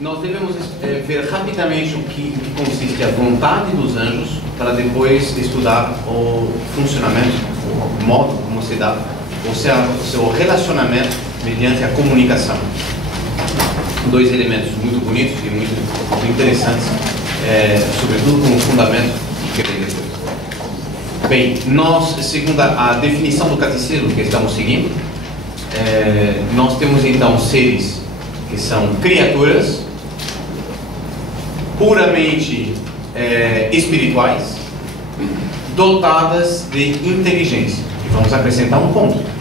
nós devemos ver rapidamente o que consiste a vontade dos anjos para depois estudar o funcionamento, o modo como se dá o seu relacionamento mediante a comunicação. Dois elementos muito bonitos e muito interessantes, sobretudo como fundamento que vem depois. Bem, nós, segundo a definição do catecismo que estamos seguindo, nós temos então seres que são criaturas puramente espirituais, dotadas de inteligência. E vamos acrescentar um ponto.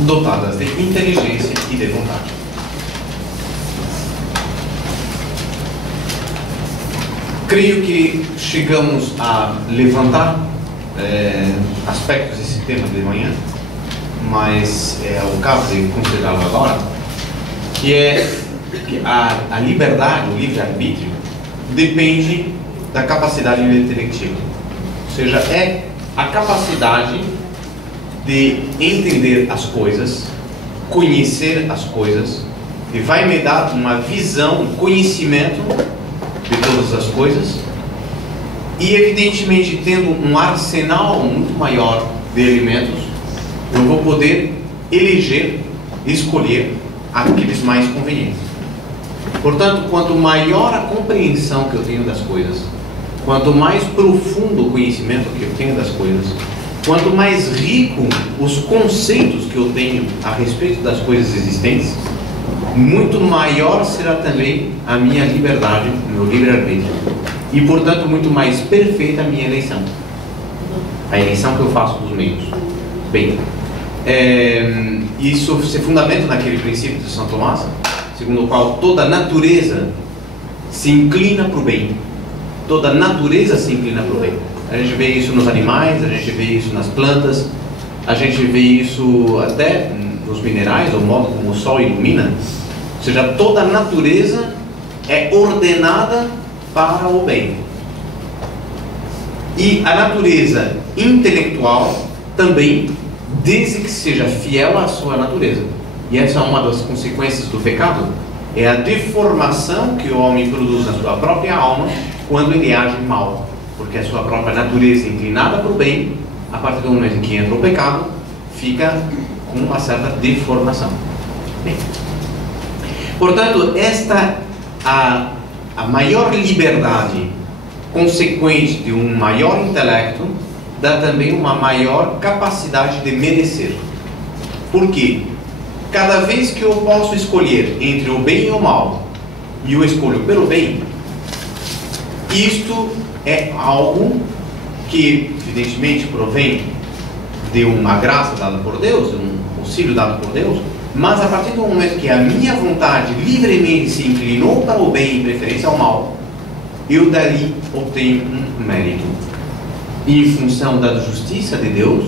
Dotadas de inteligência e de vontade. Creio que chegamos a levantar aspectos desse tema de manhã, mas é o caso de considerá-lo agora, que é que a liberdade, o livre-arbítrio, depende da capacidade intelectiva. Ou seja, é a capacidade de entender as coisas, conhecer as coisas, e vai me dar uma visão, um conhecimento de todas as coisas, e evidentemente tendo um arsenal muito maior de elementos, eu vou poder eleger, escolher aqueles mais convenientes. Portanto, quanto maior a compreensão que eu tenho das coisas, quanto mais profundo o conhecimento que eu tenho das coisas, quanto mais rico os conceitos que eu tenho a respeito das coisas existentes, muito maior será também a minha liberdade, o meu livre-arbítrio. E, portanto, muito mais perfeita a minha eleição. A eleição que eu faço dos meios. Bem, isso se fundamenta naquele princípio de São Tomás, segundo o qual toda natureza se inclina para o bem. Toda natureza se inclina para o bem. A gente vê isso nos animais, a gente vê isso nas plantas, a gente vê isso até nos minerais, o modo como o sol ilumina. Ou seja, toda a natureza é ordenada para o bem. E a natureza intelectual também, desde que seja fiel à sua natureza. E essa é uma das consequências do pecado, é a deformação que o homem produz na sua própria alma quando ele age mal. Porque a sua própria natureza inclinada para o bem, a partir do momento em que entra o pecado, fica com uma certa deformação. Bem, portanto, a maior liberdade consequente de um maior intelecto dá também uma maior capacidade de merecer. Por quê? Cada vez que eu posso escolher entre o bem e o mal, e eu escolho pelo bem, isto é algo que, evidentemente, provém de uma graça dada por Deus, um auxílio dado por Deus, mas a partir do momento que a minha vontade livremente se inclinou para o bem em preferência ao mal, eu dali obtenho um mérito. E em função da justiça de Deus,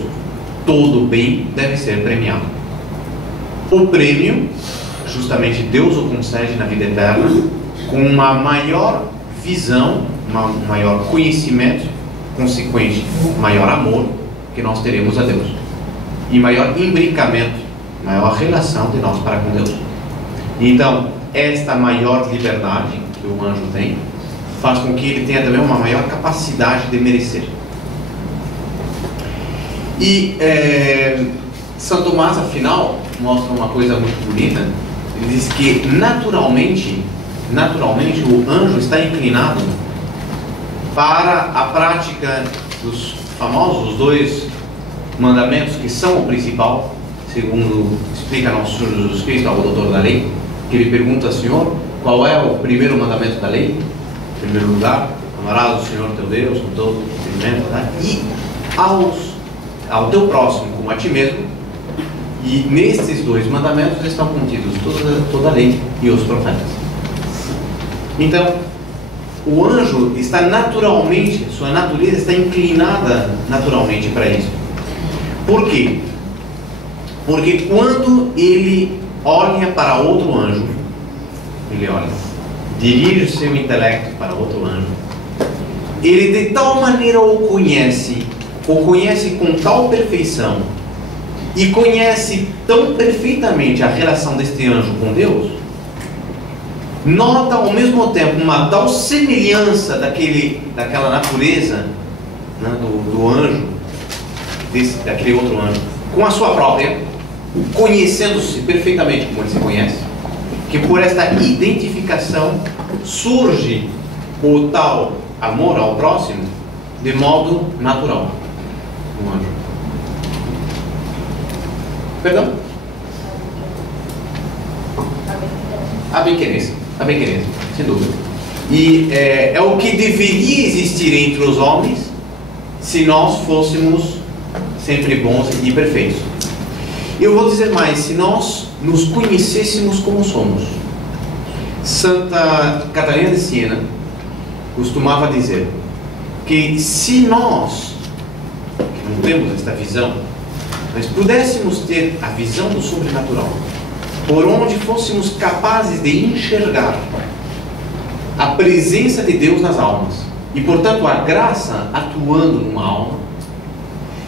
todo bem deve ser premiado. O prêmio, justamente Deus o concede na vida eterna, com uma maior visão, um maior conhecimento, consequente, maior amor que nós teremos a Deus. E maior imbricamento, maior relação de nós para com Deus. Então, esta maior liberdade que o anjo tem, faz com que ele tenha também uma maior capacidade de merecer. E São Tomás, afinal, mostra uma coisa muito bonita. Ele diz que naturalmente o anjo está inclinado para a prática dos famosos dois mandamentos que são o principal, segundo explica nosso Senhor Jesus Cristo ao doutor da lei, que ele pergunta: Senhor, qual é o primeiro mandamento da lei? Em primeiro lugar, amarás o Senhor teu Deus com todo o entendimento, e ao teu próximo como a ti mesmo. E nestes dois mandamentos estão contidos toda a lei e os profetas. Então, o anjo está naturalmente, sua natureza está inclinada naturalmente para isso. Por quê? Porque quando ele olha para outro anjo, dirige seu intelecto para outro anjo, ele de tal maneira o conhece com tal perfeição, e conhece tão perfeitamente a relação deste anjo com Deus, nota ao mesmo tempo uma tal semelhança daquela natureza, né, do anjo, daquele outro anjo, com a sua própria, conhecendo-se perfeitamente como ele se conhece, que por esta identificação surge o tal amor ao próximo de modo natural no anjo. Perdão? A bem-querença, sem dúvida. E é o que deveria existir entre os homens se nós fôssemos sempre bons e perfeitos. Eu vou dizer mais, se nós nos conhecêssemos como somos. Santa Catarina de Siena costumava dizer que se nós, que não temos esta visão, mas pudéssemos ter a visão do sobrenatural, por onde fôssemos capazes de enxergar a presença de Deus nas almas e, portanto, a graça atuando numa alma,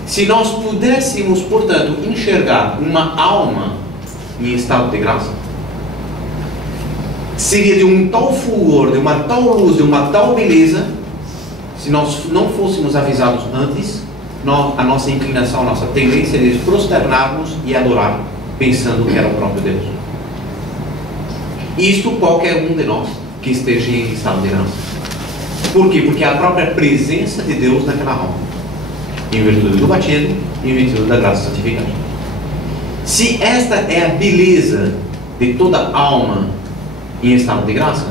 se nós pudéssemos, portanto, enxergar uma alma em estado de graça, seria de um tal fulgor, de uma tal luz, de uma tal beleza, se nós não fôssemos avisados antes, a nossa inclinação, a nossa tendência é de prosternarmos e adorar, pensando que era o próprio Deus. Isto qualquer um de nós que esteja em estado de graça. Por quê? Porque há a própria presença de Deus naquela alma, em virtude do batismo e em virtude da graça santificada. Se esta é a beleza de toda alma em estado de graça,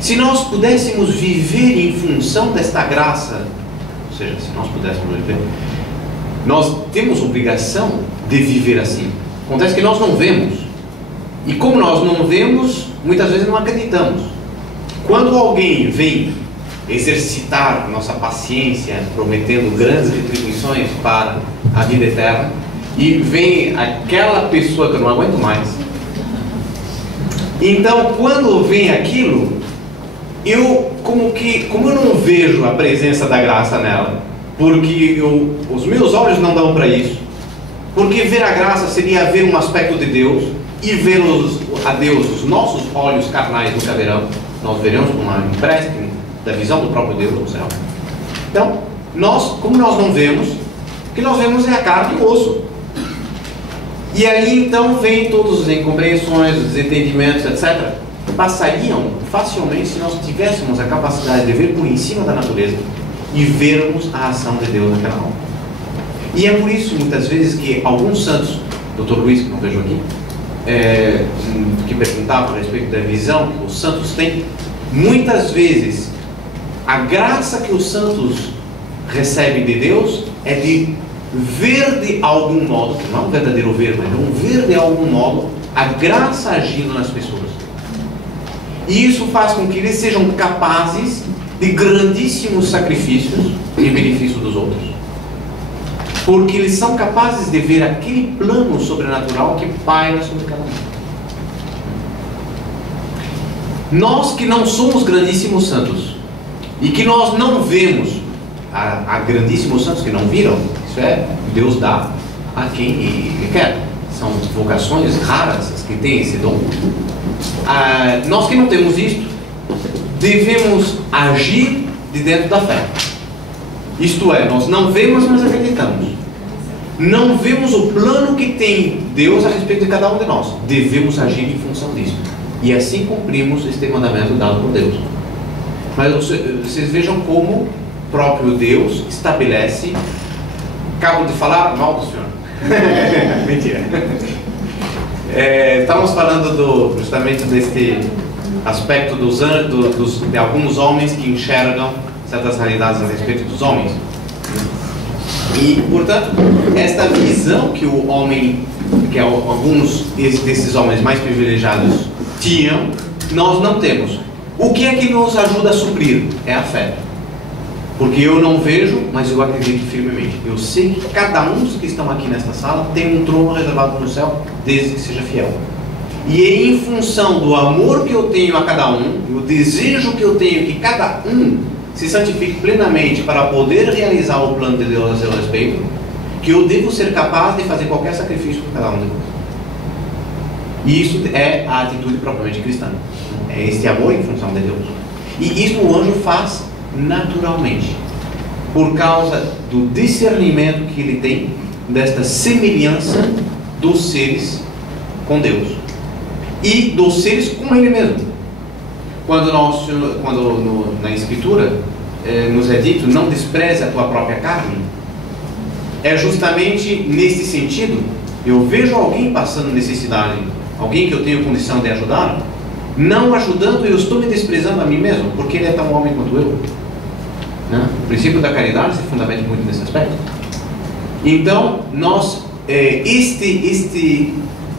se nós pudéssemos viver em função desta graça, ou seja, se nós pudéssemos viver, nós temos obrigação de viver assim. Acontece que nós não vemos, e como nós não vemos, muitas vezes não acreditamos. Quando alguém vem exercitar nossa paciência, prometendo grandes retribuições para a vida eterna, e vem aquela pessoa que eu não aguento mais, então quando vem aquilo, como eu não vejo a presença da graça nela, porque os meus olhos não dão para isso, porque ver a graça seria ver um aspecto de Deus, e ver a Deus, os nossos olhos carnais nunca verão, nós veremos com um empréstimo da visão do próprio Deus no céu. Então, como nós não vemos, o que nós vemos é a carne e o osso. E aí então vem todas as incompreensões, os desentendimentos, etc. Passariam facilmente se nós tivéssemos a capacidade de ver por em cima da natureza e vermos a ação de Deus naquela alma. E é por isso, muitas vezes, que alguns santos, Dr. Luiz, que não vejo aqui, que perguntava a respeito da visão que os santos têm, muitas vezes a graça que os santos recebem de Deus é de ver de algum modo, que não é um verdadeiro ver, mas é um ver de algum modo a graça agindo nas pessoas. E isso faz com que eles sejam capazes de grandíssimos sacrifícios em benefício dos outros, porque eles são capazes de ver aquele plano sobrenatural que paira sobre cada um. Nós que não somos grandíssimos santos e que nós não vemos a grandíssimos santos que não viram, isso é, Deus dá a quem Ele quer. São vocações raras as que têm esse dom. Nós que não temos isto, devemos agir de dentro da fé. Isto é, nós não vemos, mas acreditamos. Não vemos o plano que tem Deus a respeito de cada um de nós. Devemos agir em função disso. E assim cumprimos este mandamento dado por Deus. Mas vocês vejam como o próprio Deus estabelece. Acabo de falar mal do Senhor. Mentira. Estamos falando justamente deste aspecto de alguns homens que enxergam certas realidades a respeito dos homens. E, portanto, esta visão que o homem, que alguns desses homens mais privilegiados tinham, nós não temos. O que é que nos ajuda a suprir? É a fé. Porque eu não vejo, mas eu acredito firmemente. Eu sei que cada um dos que estão aqui nesta sala tem um trono reservado no céu, desde que seja fiel. E é em função do amor que eu tenho a cada um, o desejo que eu tenho que cada um se santifique plenamente para poder realizar o plano de Deus a seu respeito, que eu devo ser capaz de fazer qualquer sacrifício por cada um de nós. E isso é a atitude propriamente cristã. É este amor em função de Deus. E isso o anjo faz naturalmente, por causa do discernimento que ele tem desta semelhança dos seres com Deus e dos seres com ele mesmo. Quando na Escritura nos é dito, não despreze a tua própria carne, é justamente nesse sentido. Eu vejo alguém passando necessidade, alguém que eu tenho condição de ajudar, não ajudando, eu estou me desprezando a mim mesmo, porque ele é tão homem quanto eu. O princípio da caridade se fundamenta muito nesse aspecto. Então,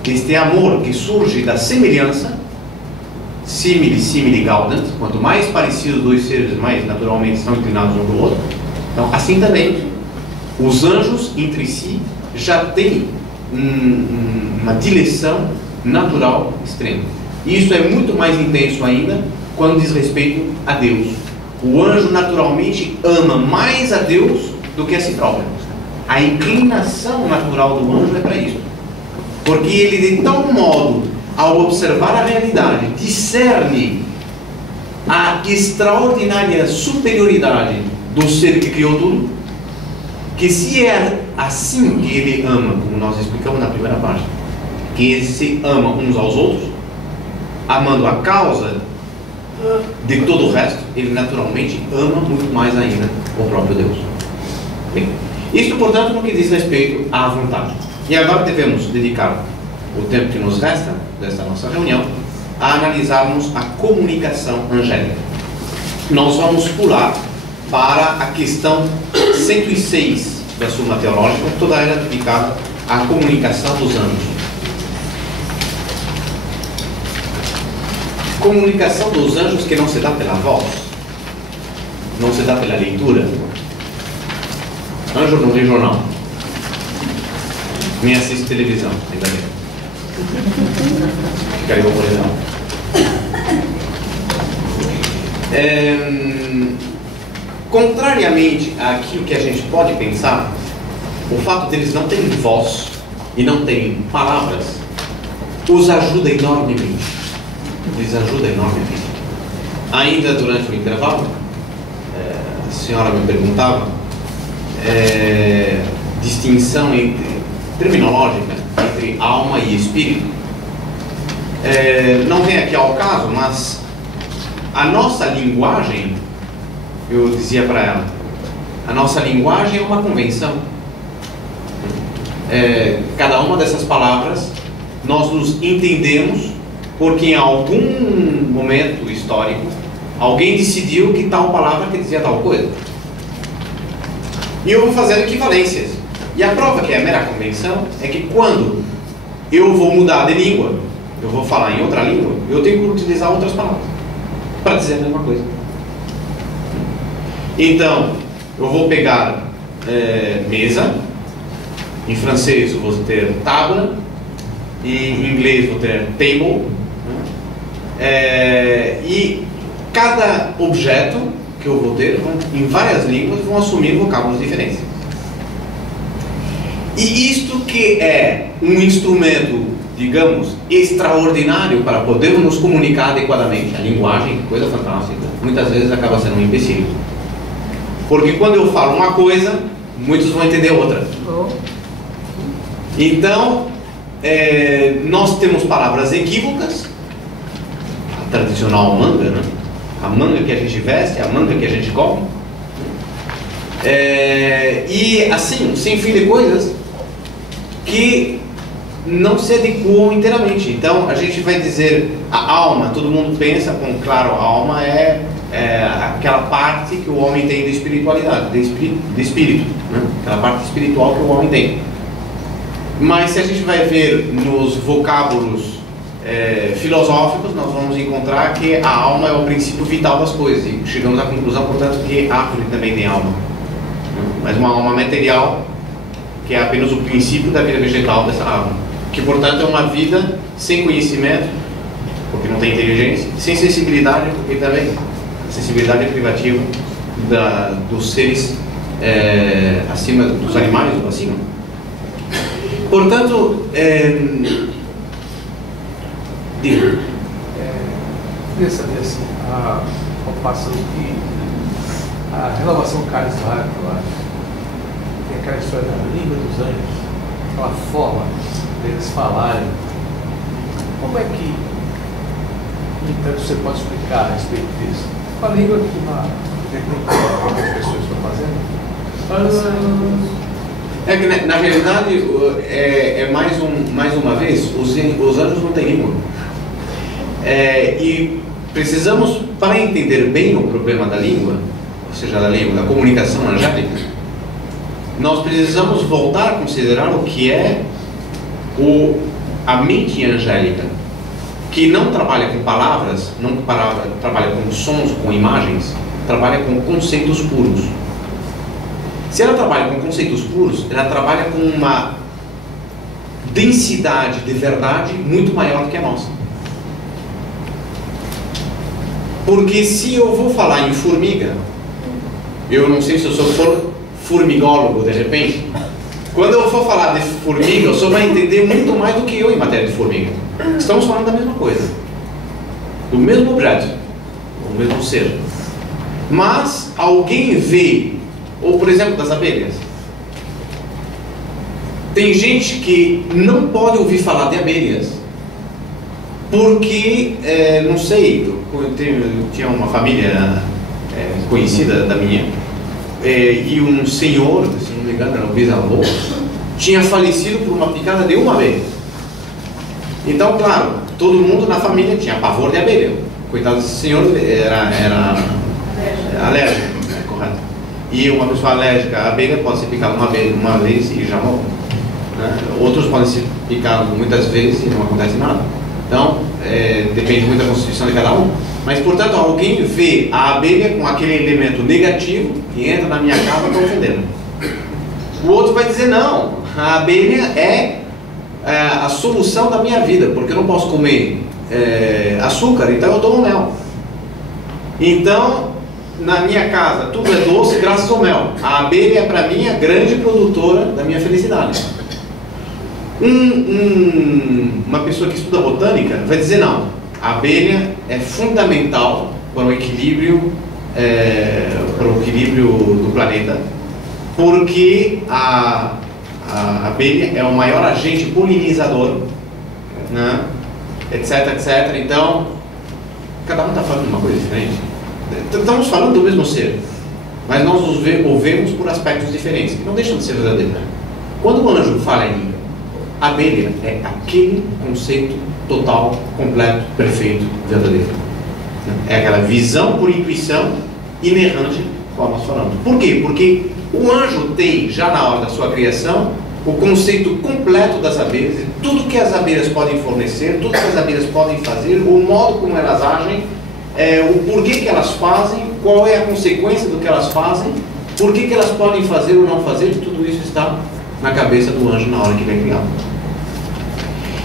este amor que surge da semelhança, simile gaudent, quanto mais parecidos dois seres, mais naturalmente são inclinados um para o outro. Então, assim também, os anjos entre si já têm uma direção natural extrema. E isso é muito mais intenso ainda quando diz respeito a Deus. O anjo naturalmente ama mais a Deus do que a si próprio. A inclinação natural do anjo é para isso. Porque ele, de tal modo, ao observar a realidade, discerne a extraordinária superioridade do ser que criou tudo, que se é assim que ele ama, como nós explicamos na primeira parte, que eles se amam uns aos outros, amando a causa de todo o resto, ele naturalmente ama muito mais ainda o próprio Deus. Bem, isto, portanto, no que diz respeito à vontade. E agora devemos dedicar o tempo que nos resta desta nossa reunião a analisarmos a comunicação angélica. Nós vamos pular para a questão 106 da Súmula Teológica, toda ela dedicada à comunicação dos anjos. Comunicação dos anjos que não se dá pela voz, não se dá pela leitura. Anjo não lê jornal, nem assiste televisão, ainda bem. Ficaria bom por exemplo. Contrariamente àquilo que a gente pode pensar, o fato deles não terem voz e não terem palavras os ajuda enormemente. Lhes ajuda enormemente. Ainda durante o intervalo, a senhora me perguntava distinção terminológica entre alma e espírito. Não vem aqui ao caso, mas a nossa linguagem, eu dizia para ela, a nossa linguagem é uma convenção. Cada uma dessas palavras nós nos entendemos porque em algum momento histórico alguém decidiu que tal palavra quer dizer tal coisa. E eu vou fazer equivalências. E a prova que é a mera convenção é que quando eu vou mudar de língua, eu vou falar em outra língua, eu tenho que utilizar outras palavras para dizer a mesma coisa. Então, eu vou pegar mesa, em francês eu vou ter table, em inglês vou ter table, e cada objeto que eu vou ter, em várias línguas, vão assumir vocábulos diferentes. E isto que é um instrumento, digamos, extraordinário para podermos nos comunicar adequadamente. A linguagem, coisa fantástica, muitas vezes acaba sendo um empecilho. Porque quando eu falo uma coisa, muitos vão entender outra. Então, nós temos palavras equívocas, a tradicional manga, né? A manga que a gente veste, a manga que a gente come, e assim, sem fim de coisas que não se adequam inteiramente. Então, a gente vai dizer a alma, todo mundo pensa, claro, a alma é aquela parte que o homem tem de espiritualidade, de espírito, né? Aquela parte espiritual que o homem tem. Mas se a gente vai ver nos vocábulos filosóficos, nós vamos encontrar que a alma é o princípio vital das coisas, e chegamos à conclusão, portanto, que a árvore também tem alma, mas uma alma material, que é apenas o princípio da vida vegetal dessa árvore, que, portanto, é uma vida sem conhecimento, porque não tem inteligência, sem sensibilidade, porque também a sensibilidade é privativa dos seres acima, dos animais ou acima. Portanto, diga. Queria saber assim, ao passo que a renovação carismática, eu acho, tem aquela história da língua dos anjos, aquela forma deles falarem. Como é que, no entanto, você pode explicar a respeito disso? A língua que as pessoas estão fazendo? É que, na realidade, mais uma vez, os anjos não têm língua. E precisamos, para entender bem o problema da língua, ou seja, da comunicação angélica, nós precisamos voltar a considerar o que é a mente angélica, que não trabalha com palavras, não trabalha com sons, com imagens, trabalha com conceitos puros. Se ela trabalha com conceitos puros, ela trabalha com uma densidade de verdade muito maior do que a nossa. Porque se eu vou falar em formiga, eu não sei se eu sou formigólogo de repente, quando eu for falar de formiga, o senhor vai entender muito mais do que eu em matéria de formiga. Estamos falando da mesma coisa, do mesmo objeto, do mesmo ser. Mas alguém vê, ou por exemplo das abelhas, tem gente que não pode ouvir falar de abelhas, porque, não sei, eu tinha uma família conhecida da minha, e um senhor, se não me engano era um bisavô, tinha falecido por uma picada de uma abelha. Então, claro, todo mundo na família tinha pavor de abelha. Coitado desse senhor, era alérgico, correto? E uma pessoa alérgica à abelha pode ser picada uma vez e já morre, né? Outros podem ser picados muitas vezes e não acontece nada. Então, depende muito da constituição de cada um. Mas, portanto, alguém vê a abelha com aquele elemento negativo que entra na minha casa para ofendê-la. O outro vai dizer, não, a abelha é a solução da minha vida, porque eu não posso comer açúcar, então eu tomo mel. Então, na minha casa, tudo é doce graças ao mel. A abelha é para mim a grande produtora da minha felicidade. Uma pessoa que estuda botânica vai dizer, não, a abelha é fundamental para o equilíbrio do planeta, porque a abelha é o maior agente polinizador, né? etc, etc. Então, cada um está falando uma coisa diferente. Estamos falando do mesmo ser, mas nós o vemos por aspectos diferentes, que não deixam de ser verdadeiros. Quando o anjo fala em língua, a abelha é aquele conceito total, completo, perfeito, verdadeiro. É aquela visão por intuição inerrante qual nós falamos. Por quê? Porque o anjo tem, já na hora da sua criação, o conceito completo das abelhas, tudo que as abelhas podem fornecer, tudo que as abelhas podem fazer, o modo como elas agem, o porquê que elas fazem, qual é a consequência do que elas fazem, por que elas podem fazer ou não fazer, tudo isso está na cabeça do anjo na hora que ele é criado.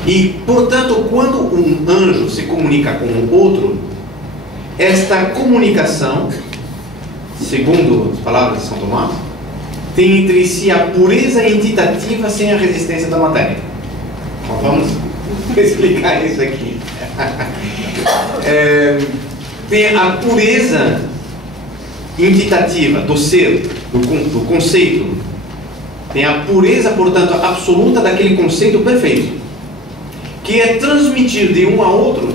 E, portanto, quando um anjo se comunica com o outro, esta comunicação, segundo as palavras de São Tomás, tem entre si a pureza entitativa sem a resistência da matéria. Então, vamos explicar isso aqui. Tem a pureza entitativa do ser, do conceito. Tem a pureza, portanto, absoluta daquele conceito perfeito, que é transmitir de um a outro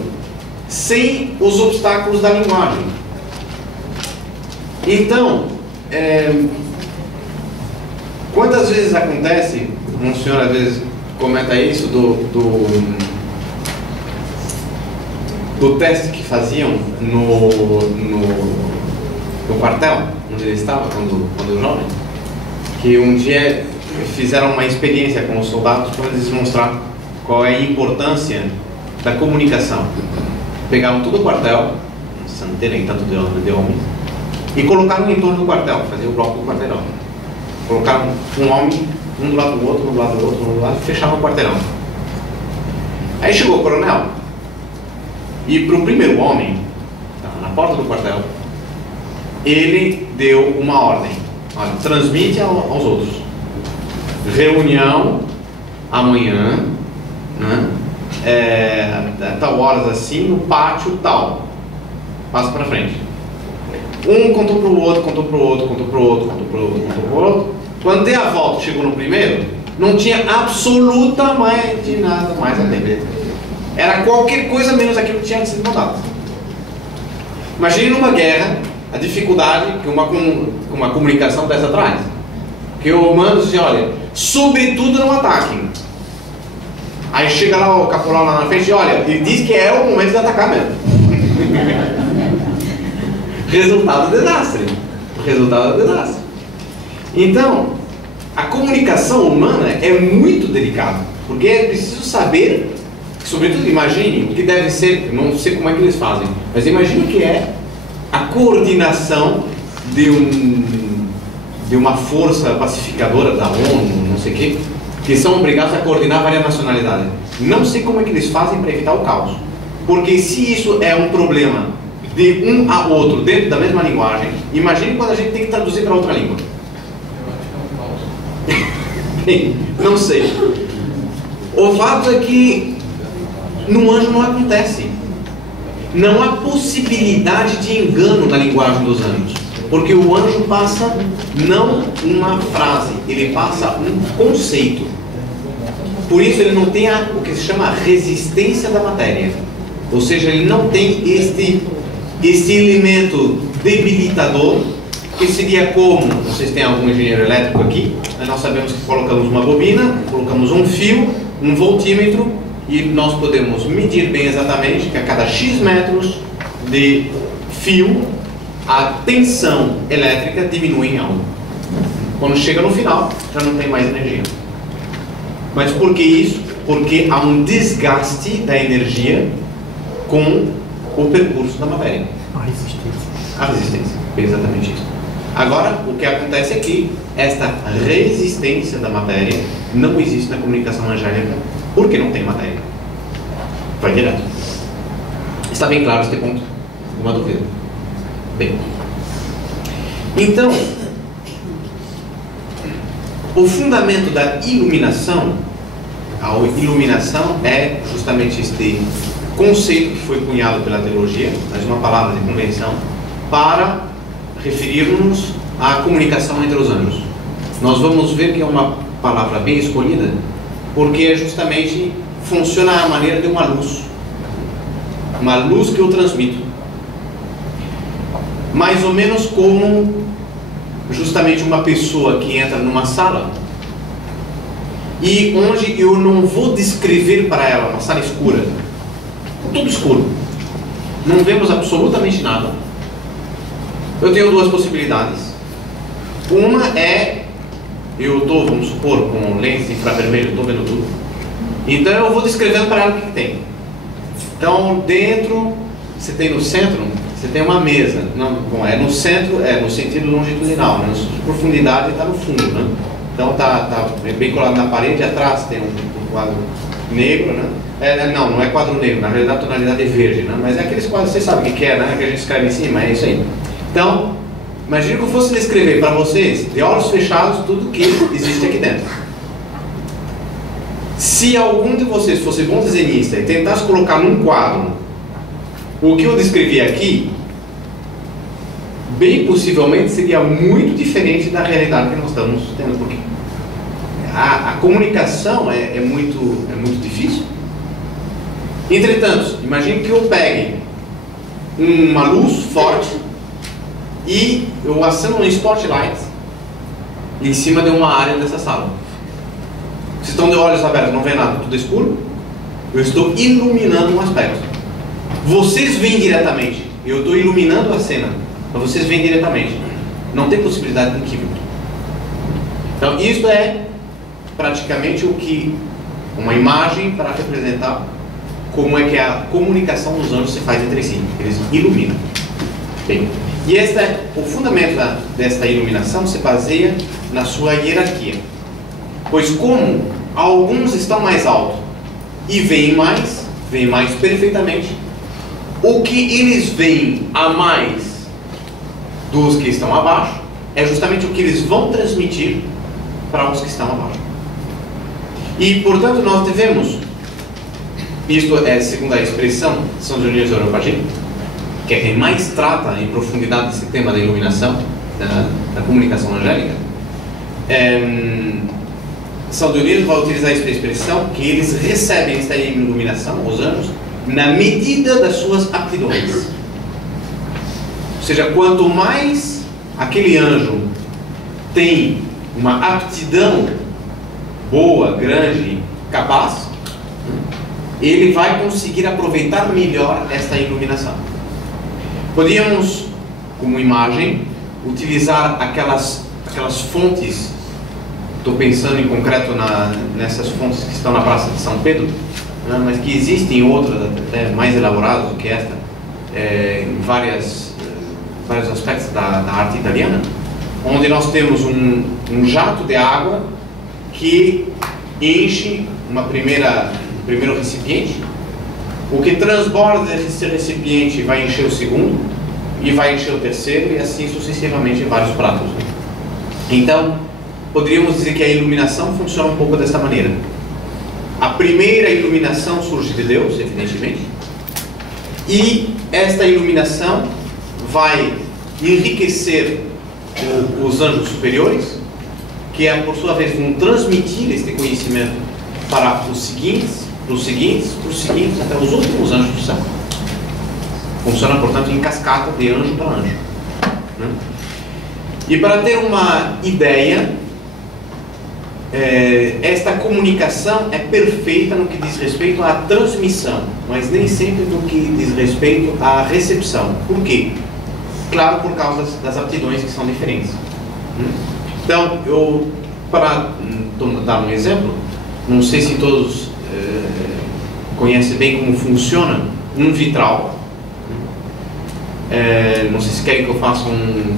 sem os obstáculos da linguagem. Então, quantas vezes acontece, um senhor às vezes comenta isso, do teste que faziam no quartel, onde ele estava quando jovem, que um dia fizeram uma experiência com os soldados para eles mostrar qual é a importância da comunicação. Pegaram todo o quartel, não tem nem tanto de homens, e colocaram em torno do quartel, fazer o bloco do quarteirão. Colocaram um homem, um do lado do outro, um do lado do outro, um do lado, e fecharam o quarteirão. Aí chegou o coronel, e para o primeiro homem, na porta do quartel, ele deu uma ordem: olha, transmite aos outros, reunião amanhã, né, tal horas assim, no pátio tal, passa para frente. Um contou para o outro, contou para o outro, contou para o outro, contou para o outro, contou para o outro. Quando deu a volta, chegou no primeiro, não tinha absolutamente nada mais a ver. Era qualquer coisa menos aquilo que tinha sido mandado. Imagine numa guerra a dificuldade que uma comunicação dessa traz. Que o mando diz, olha, sobretudo não ataquem. Aí chega lá o caporal lá na frente e olha, ele diz que é o momento de atacar mesmo. Resultado do desastre. Resultado do desastre. Então, a comunicação humana é muito delicada, porque é preciso saber, sobretudo imagine o que deve ser, não sei como é que eles fazem, mas imagine o que é a coordenação de uma força pacificadora da ONU, não sei o quê, que são obrigados a coordenar várias nacionalidades. Não sei como é que eles fazem para evitar o caos, porque se isso é um problema de um a outro dentro da mesma linguagem, imagine quando a gente tem que traduzir para outra língua. Não sei. O fato é que no anjo não acontece. Não há possibilidade de engano na linguagem dos anjos, porque o anjo passa não uma frase, ele passa um conceito. Por isso ele não tem o que se chama resistência da matéria, ou seja, ele não tem este elemento debilitador, que seria como, vocês têm algum engenheiro elétrico aqui, nós sabemos que colocamos uma bobina, colocamos um fio, um voltímetro, e nós podemos medir bem exatamente que a cada X metros de fio, a tensão elétrica diminui em algo. Quando chega no final, já não tem mais energia. Mas por que isso? Porque há um desgaste da energia com o percurso da matéria. A resistência. A resistência, é exatamente isso. Agora, o que acontece é que esta resistência da matéria não existe na comunicação angélica, porque não tem matéria. Vai direto. Está bem claro este ponto? Alguma dúvida? Bem. Então, o fundamento da iluminação, a iluminação é justamente este conceito que foi cunhado pela teologia, mas uma palavra de convenção, para referirmos à comunicação entre os anjos. Nós vamos ver que é uma palavra bem escolhida, porque justamente funciona à maneira de uma luz que eu transmito, mais ou menos como justamente uma pessoa que entra numa sala e onde eu não vou descrever para ela uma sala escura, tudo escuro, não vemos absolutamente nada. Eu tenho duas possibilidades. Uma é, eu estou, vamos supor, com lentes infravermelho, estou vendo tudo, então eu vou descrevendo para ela o que tem. Então dentro, você tem no centro, você tem uma mesa, não, bom, é no centro, é no sentido longitudinal, né? Na profundidade está no fundo, né? Então tá bem colado na parede, atrás tem um quadro negro, né? Não é quadro negro, na realidade a tonalidade é verde, né? Mas é aqueles quadros, vocês sabem o que é, né? Que a gente escreve em cima, é isso aí. Então, imagine que eu fosse descrever para vocês, de olhos fechados, tudo que existe aqui dentro. Se algum de vocês fosse bom desenhista e tentasse colocar num quadro o que eu descrevi aqui, bem possivelmente seria muito diferente da realidade que nós estamos tendo, porque a comunicação é muito difícil. Entretanto, imagine que eu pegue uma luz forte e eu acendo um spotlight em cima de uma área dessa sala. Vocês estão de olhos abertos, não vê nada, tudo escuro. Eu estou iluminando um aspecto. Vocês veem diretamente. Eu estou iluminando a cena, mas vocês veem diretamente. Não tem possibilidade de equívoco. Então, isso é praticamente o que uma imagem para representar como é que a comunicação dos anjos se faz entre si. Eles iluminam. Bem, e o fundamento desta iluminação se baseia na sua hierarquia. Pois como alguns estão mais altos e veem mais perfeitamente, o que eles veem a mais dos que estão abaixo é justamente o que eles vão transmitir para os que estão abaixo. E, portanto, nós devemos, isto é segundo a expressão de São Dionísio do Areopagita, que é quem mais trata em profundidade esse tema da iluminação, da comunicação angélica, São Dionísio vai utilizar essa expressão que eles recebem esta iluminação, os anjos, na medida das suas aptidões. Ou seja, quanto mais aquele anjo tem uma aptidão boa, grande, capaz, ele vai conseguir aproveitar melhor esta iluminação. Podíamos, como imagem, utilizar aquelas fontes. Estou pensando em concreto nessas fontes que estão na Praça de São Pedro, né, mas que existem outras até mais elaboradas do que esta, em vários aspectos da arte italiana, onde nós temos um jato de água que enche um primeiro recipiente, o que transborda desse recipiente vai encher o segundo, e vai encher o terceiro, e assim sucessivamente em vários pratos. Então, poderíamos dizer que a iluminação funciona um pouco desta maneira. A primeira iluminação surge de Deus, evidentemente, e esta iluminação vai enriquecer os anjos superiores, que por sua vez vão transmitir este conhecimento para os seguintes, até os últimos anjos do céu. Funciona, portanto, em cascata de anjo para anjo, né? E para ter uma ideia, esta comunicação é perfeita no que diz respeito à transmissão, mas nem sempre no que diz respeito à recepção. Por quê? Claro, por causa das aptidões que são diferentes. Então, para dar um exemplo, não sei se todos conhecem bem como funciona um vitral. Não sei se querem que eu faça um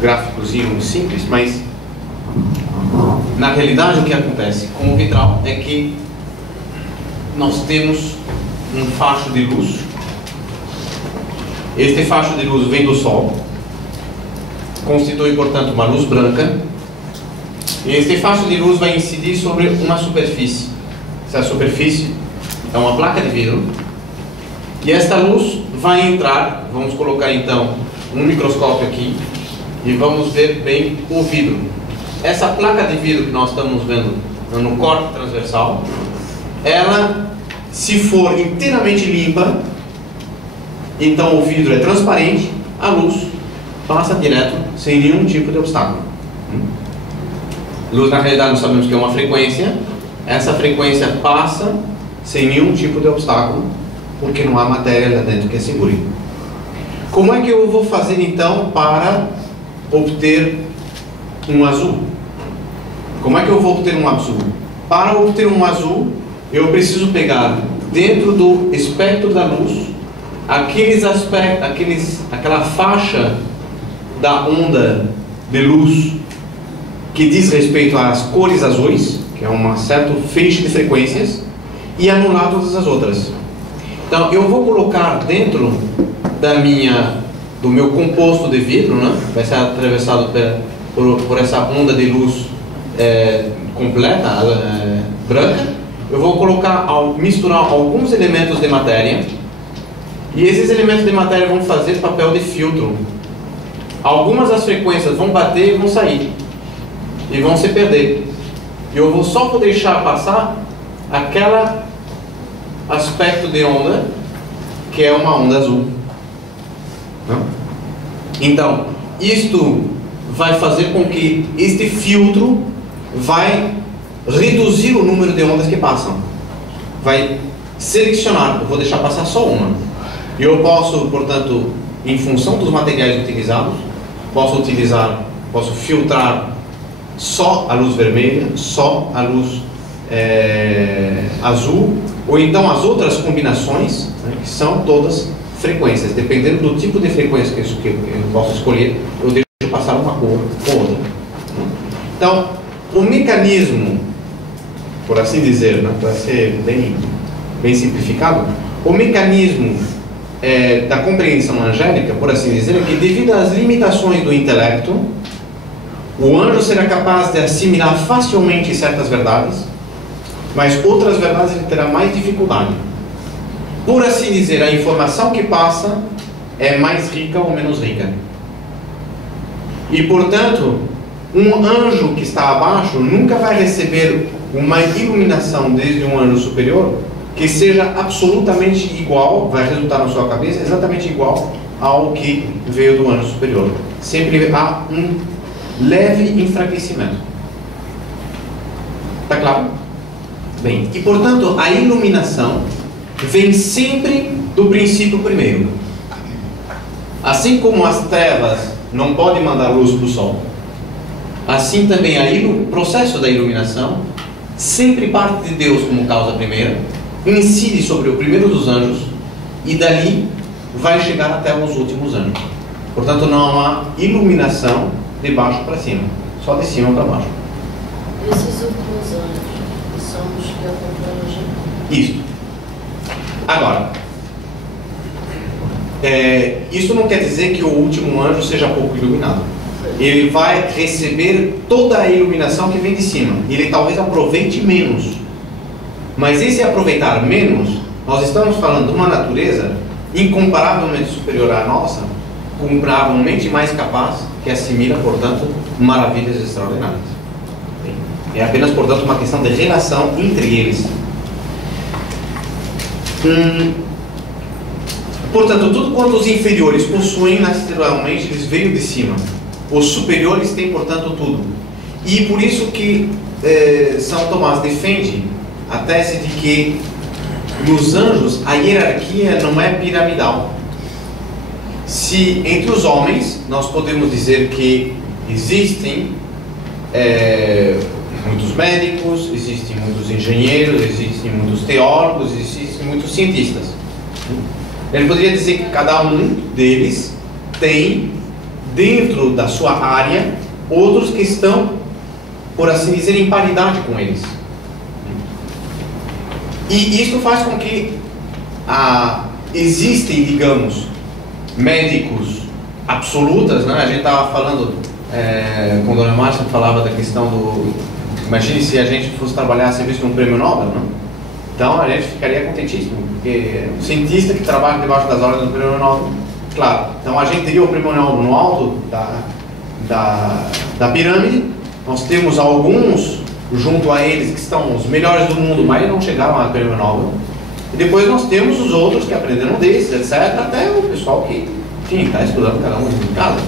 gráficozinho simples, mas na realidade o que acontece com o vitral é que nós temos um facho de luz. Este facho de luz vem do Sol, constitui, portanto, uma luz branca, e este facho de luz vai incidir sobre uma superfície. Essa superfície é uma placa de vidro, e esta luz vai entrar. Vamos colocar então um microscópio aqui e vamos ver bem o vidro. Essa placa de vidro que nós estamos vendo no corte transversal, ela, se for inteiramente limpa, então o vidro é transparente, a luz passa direto sem nenhum tipo de obstáculo. Luz, na realidade, nós sabemos que é uma frequência. Essa frequência passa sem nenhum tipo de obstáculo, porque não há matéria lá dentro que a segure. Como é que eu vou fazer então para obter um azul? Como é que eu vou obter um azul? Para obter um azul, eu preciso pegar dentro do espectro da luz aquela faixa da onda de luz que diz respeito às cores azuis, que é um certo feixe de frequências, e anular todas as outras. Então, eu vou colocar dentro do meu composto de vidro, né? Vai ser atravessado por essa onda de luz completa, branca. Eu vou misturar alguns elementos de matéria, e esses elementos de matéria vão fazer papel de filtro. Algumas das frequências vão bater e vão sair, e vão se perder. E eu vou só deixar passar aquele aspecto de onda, que é uma onda azul. Então, isto vai fazer com que este filtro vai reduzir o número de ondas que passam. Vai selecionar, eu vou deixar passar só uma. E eu posso, portanto, em função dos materiais utilizados, posso filtrar só a luz vermelha, só a luz azul, ou então as outras combinações, né, que são todas frequências. Dependendo do tipo de frequência que eu posso escolher, eu deixo passar uma cor ou outra. Então, o mecanismo, por assim dizer, né, para ser bem simplificado, o mecanismo da compreensão angélica, por assim dizer, é que devido às limitações do intelecto, o anjo será capaz de assimilar facilmente certas verdades, mas outras verdades ele terá mais dificuldade. Por assim dizer, a informação que passa é mais rica ou menos rica. E, portanto, um anjo que está abaixo nunca vai receber uma iluminação desde um anjo superior que seja absolutamente igual, vai resultar na sua cabeça, exatamente igual ao que veio do anjo superior. Sempre há um leve enfraquecimento. Está claro? Bem, e portanto a iluminação vem sempre do princípio primeiro. Assim como as trevas não podem mandar luz para o sol, assim também o processo da iluminação sempre parte de Deus como causa primeira, incide sobre o primeiro dos anjos e dali vai chegar até os últimos anjos. Portanto, não há iluminação de baixo para cima, só de cima para baixo. Esses últimos anjos que são os que acompanham a gente. Isso. Agora, isso não quer dizer que o último anjo seja pouco iluminado. Ele vai receber toda a iluminação que vem de cima. Ele talvez aproveite menos. Mas esse aproveitar menos, nós estamos falando de uma natureza incomparavelmente superior à nossa, comparavelmente mais capaz, que assimila, portanto, maravilhas extraordinárias. É apenas, portanto, uma questão de relação entre eles. Portanto, tudo quanto os inferiores possuem naturalmente, eles veio de cima. Os superiores têm, portanto, tudo. E por isso que São Tomás defende a tese de que nos anjos a hierarquia não é piramidal. Se entre os homens nós podemos dizer que existem muitos médicos, existem muitos engenheiros, existem muitos teólogos, existem muitos cientistas. Ele poderia dizer que cada um deles tem dentro da sua área outros que estão, por assim dizer, em paridade com eles. E isso faz com que existem, digamos, médicos absolutas, né? A gente estava falando, quando a Dona Márcia falava da questão do... Imagine se a gente fosse trabalhar a serviço de um prêmio Nobel, né? Então a gente ficaria contentíssimo, porque o cientista que trabalha debaixo das ordens do prêmio Nobel, claro, então a gente teria o prêmio Nobel no alto da pirâmide. Nós temos alguns junto a eles que estão os melhores do mundo, mas não chegaram a prêmio Nobel. E depois nós temos os outros que aprenderam desses, etc., até o pessoal que, enfim, está estudando cada um em casa.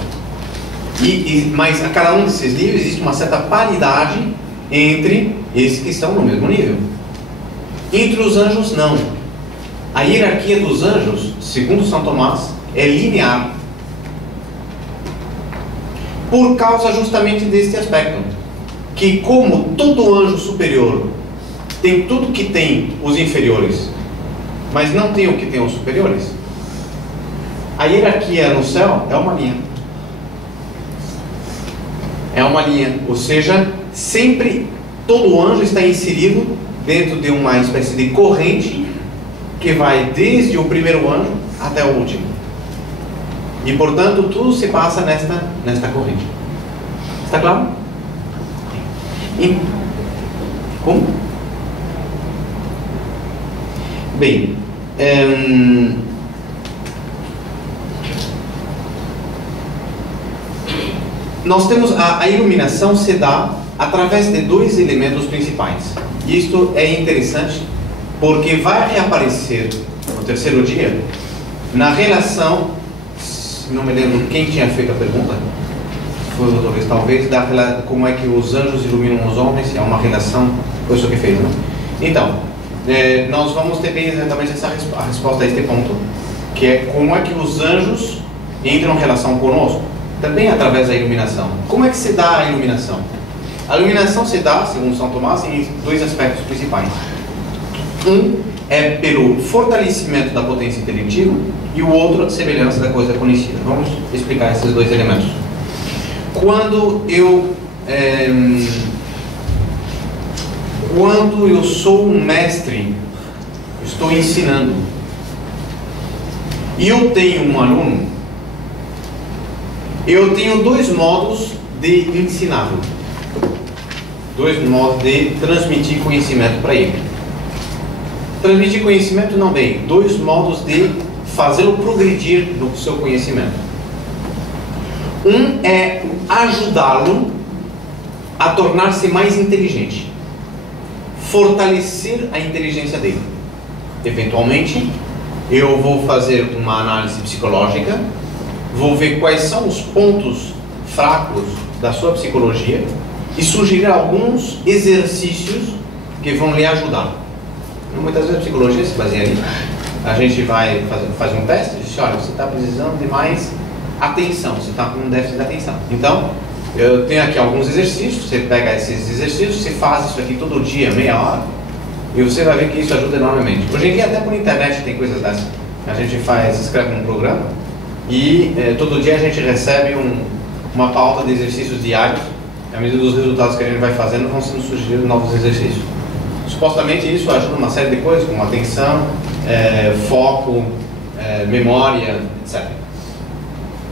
Mas a cada um desses níveis existe uma certa paridade entre esses que estão no mesmo nível. Entre os anjos, não. A hierarquia dos anjos, segundo São Tomás, é linear. Por causa justamente deste aspecto. Que como todo anjo superior tem tudo que tem os inferiores, mas não tem o que tem os superiores, a hierarquia no céu é uma linha. É uma linha, ou seja, sempre todo anjo está inserido dentro de uma espécie de corrente que vai desde o primeiro anjo até o último. E portanto tudo se passa nesta corrente. Está claro? Como? Bem, nós temos a iluminação se dá através de dois elementos principais. Isto é interessante porque vai reaparecer no terceiro dia na relação, não me lembro quem tinha feito a pergunta, foi o doutor, talvez, como é que os anjos iluminam os homens, é uma relação, foi isso que fez, não? Então, nós vamos ter bem exatamente a resposta a este ponto, que é como é que os anjos entram em relação conosco, também através da iluminação. Como é que se dá a iluminação? A iluminação se dá, segundo São Tomás, em dois aspectos principais. Um é pelo fortalecimento da potência intelectiva e o outro a semelhança da coisa conhecida. Vamos explicar esses dois elementos. Quando eu sou um mestre, estou ensinando, e eu tenho um aluno, eu tenho dois modos de ensiná-lo, dois modos de transmitir conhecimento para ele. Transmitir conhecimento não bem, dois modos de fazê-lo progredir no seu conhecimento. Um é ajudá-lo a tornar-se mais inteligente, fortalecer a inteligência dele. Eventualmente, eu vou fazer uma análise psicológica, vou ver quais são os pontos fracos da sua psicologia e sugerir alguns exercícios que vão lhe ajudar. Muitas vezes a psicologia se baseia nisso. A gente vai fazer um teste e diz: olha, você está precisando de mais atenção, você está com um déficit de atenção. Então, eu tenho aqui alguns exercícios, você pega esses exercícios, você faz isso aqui todo dia, meia hora, e você vai ver que isso ajuda enormemente. Hoje em dia até por internet tem coisas dessas. A gente escreve um programa e todo dia a gente recebe uma pauta de exercícios diários. À medida dos resultados que a gente vai fazendo, vão sendo sugeridos novos exercícios. Supostamente isso ajuda uma série de coisas, como atenção, foco, memória, etc.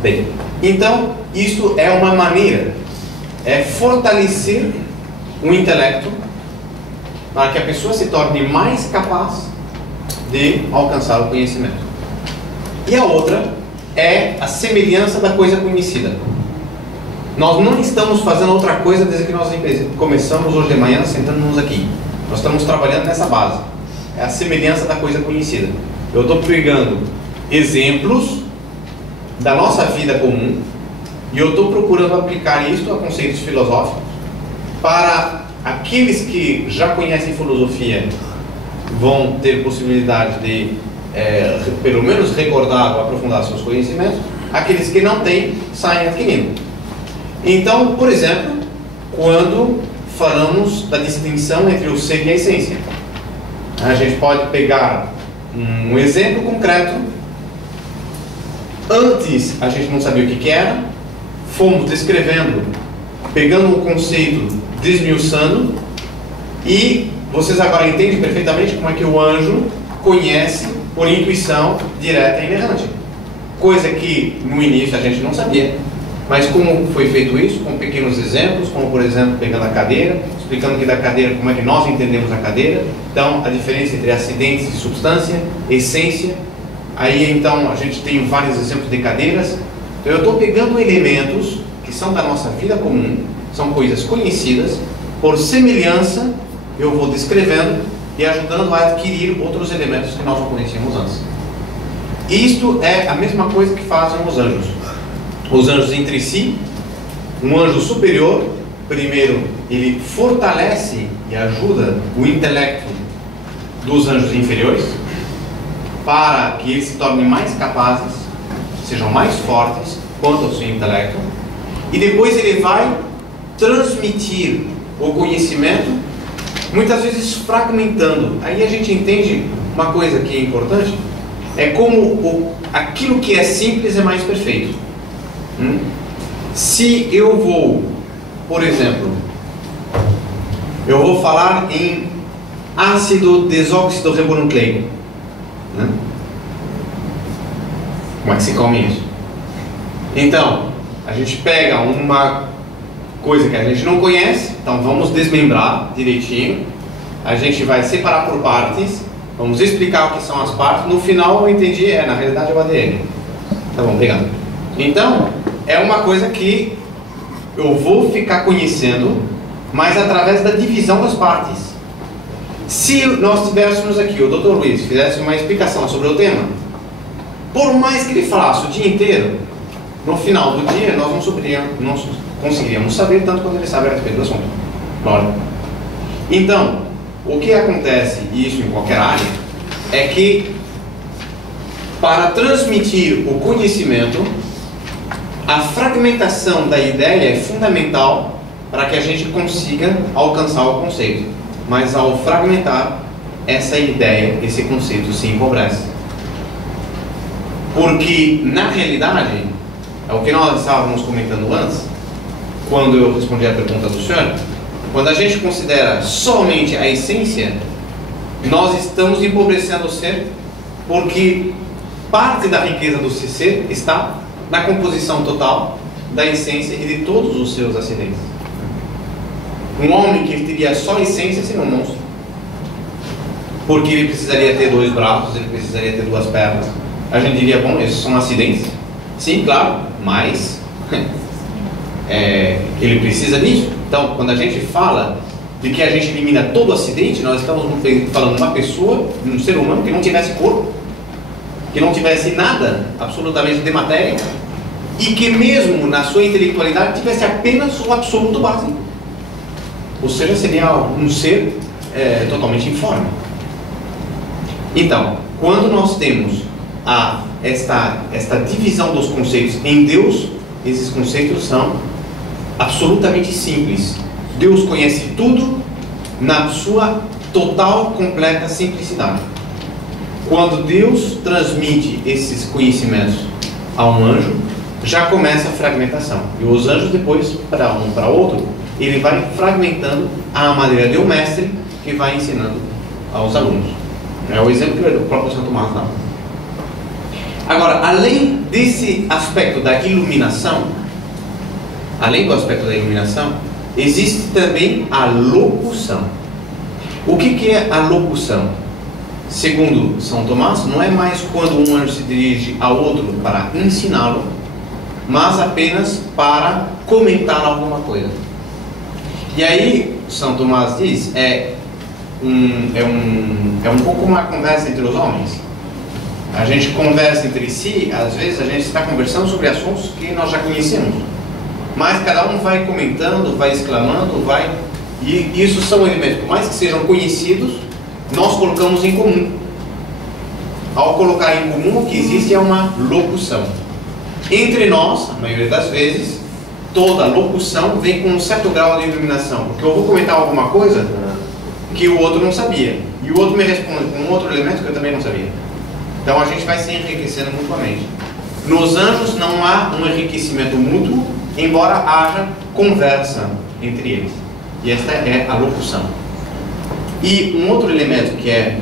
Bem, então, isso é uma maneira, é fortalecer o intelecto para que a pessoa se torne mais capaz de alcançar o conhecimento. E a outra é a semelhança da coisa conhecida. Nós não estamos fazendo outra coisa desde que nós começamos hoje de manhã sentando-nos aqui. Nós estamos trabalhando nessa base. É a semelhança da coisa conhecida. Eu estou pegando exemplos da nossa vida comum e eu estou procurando aplicar isso a conceitos filosóficos para aqueles que já conhecem filosofia vão ter possibilidade de pelo menos recordar ou aprofundar seus conhecimentos. Aqueles que não têm, saem adquirindo. Então, por exemplo, quando falamos da distinção entre o ser e a essência, a gente pode pegar um exemplo concreto. Antes a gente não sabia o que era, fomos descrevendo, pegando o conceito, desmiuçando, e vocês agora entendem perfeitamente como é que o anjo conhece por intuição direta e inerrante, coisa que no início a gente não sabia. Mas como foi feito isso? Com pequenos exemplos, como por exemplo pegando a cadeira, explicando que da cadeira como é que nós entendemos a cadeira. Então a diferença entre acidentes de substância, essência. Aí então a gente tem vários exemplos de cadeiras. Então eu estou pegando elementos que são da nossa vida comum, são coisas conhecidas, por semelhança eu vou descrevendo e ajudando a adquirir outros elementos que nós não conhecíamos antes. Isto é a mesma coisa que fazem os anjos. Os anjos entre si, um anjo superior, primeiro ele fortalece e ajuda o intelecto dos anjos inferiores para que eles se tornem mais capazes, sejam mais fortes quanto ao seu intelecto, e depois ele vai transmitir o conhecimento, muitas vezes fragmentando. Aí a gente entende uma coisa que é importante, é como aquilo que é simples é mais perfeito. Se eu vou, por exemplo, eu vou falar em ácido desóxido ribonucleico, né? Como é que se come isso? Então, a gente pega uma coisa que a gente não conhece, então vamos desmembrar direitinho, a gente vai separar por partes, vamos explicar o que são as partes, no final eu entendi, na realidade é o ADN. Tá bom, obrigado. Então, é uma coisa que eu vou ficar conhecendo, mas através da divisão das partes. Se nós tivéssemos aqui, o Dr. Luiz fizesse uma explicação sobre o tema, por mais que ele falasse o dia inteiro, no final do dia nós não conseguiríamos saber tanto quanto ele sabe a respeito do assunto. Claro. Então, o que acontece, e isso em qualquer área, é que para transmitir o conhecimento, a fragmentação da ideia é fundamental para que a gente consiga alcançar o conceito. Mas ao fragmentar, essa ideia, esse conceito se empobrece. Porque, na realidade, é o que nós estávamos comentando antes, quando eu respondi a pergunta do senhor, quando a gente considera somente a essência, nós estamos empobrecendo o ser, porque parte da riqueza do ser está na composição total da essência e de todos os seus acidentes. Um homem que teria só essência seria um monstro, porque ele precisaria ter 2 braços, ele precisaria ter 2 pernas. A gente diria, bom, esses são acidentes. Sim, claro, mas ele precisa disso. Então, quando a gente fala de que a gente elimina todo acidente, nós estamos falando de uma pessoa, um ser humano que não tivesse corpo, que não tivesse nada absolutamente de matéria, e que mesmo na sua intelectualidade tivesse apenas o absoluto básico. Ou seja, seria um ser totalmente informe. Então, quando nós temos esta divisão dos conceitos em Deus, esses conceitos são absolutamente simples. Deus conhece tudo na sua total, completa simplicidade. Quando Deus transmite esses conhecimentos a um anjo, já começa a fragmentação. E os anjos depois, para um para outro, ele vai fragmentando à maneira de um mestre que vai ensinando aos alunos. É o exemplo que o próprio Santo Tomás dá. Agora, além desse aspecto da iluminação, além do aspecto da iluminação, existe também a locução. O que é a locução? Segundo São Tomás, não é mais quando um anjo se dirige ao outro para ensiná-lo, mas apenas para comentar alguma coisa. E aí, São Tomás diz, é um pouco uma conversa entre os homens. A gente conversa entre si, às vezes a gente está conversando sobre assuntos que nós já conhecemos, mas cada um vai comentando, vai exclamando, e isso são elementos, por mais que sejam conhecidos, nós colocamos em comum. Ao colocar em comum, o que existe é uma locução. Entre nós, a maioria das vezes, toda locução vem com um certo grau de iluminação, porque eu vou comentar alguma coisa que o outro não sabia, e o outro me responde com um outro elemento que eu também não sabia. Então a gente vai se enriquecendo mutuamente. Nos anjos não há um enriquecimento mútuo, embora haja conversa entre eles. E esta é a locução. E um outro elemento que é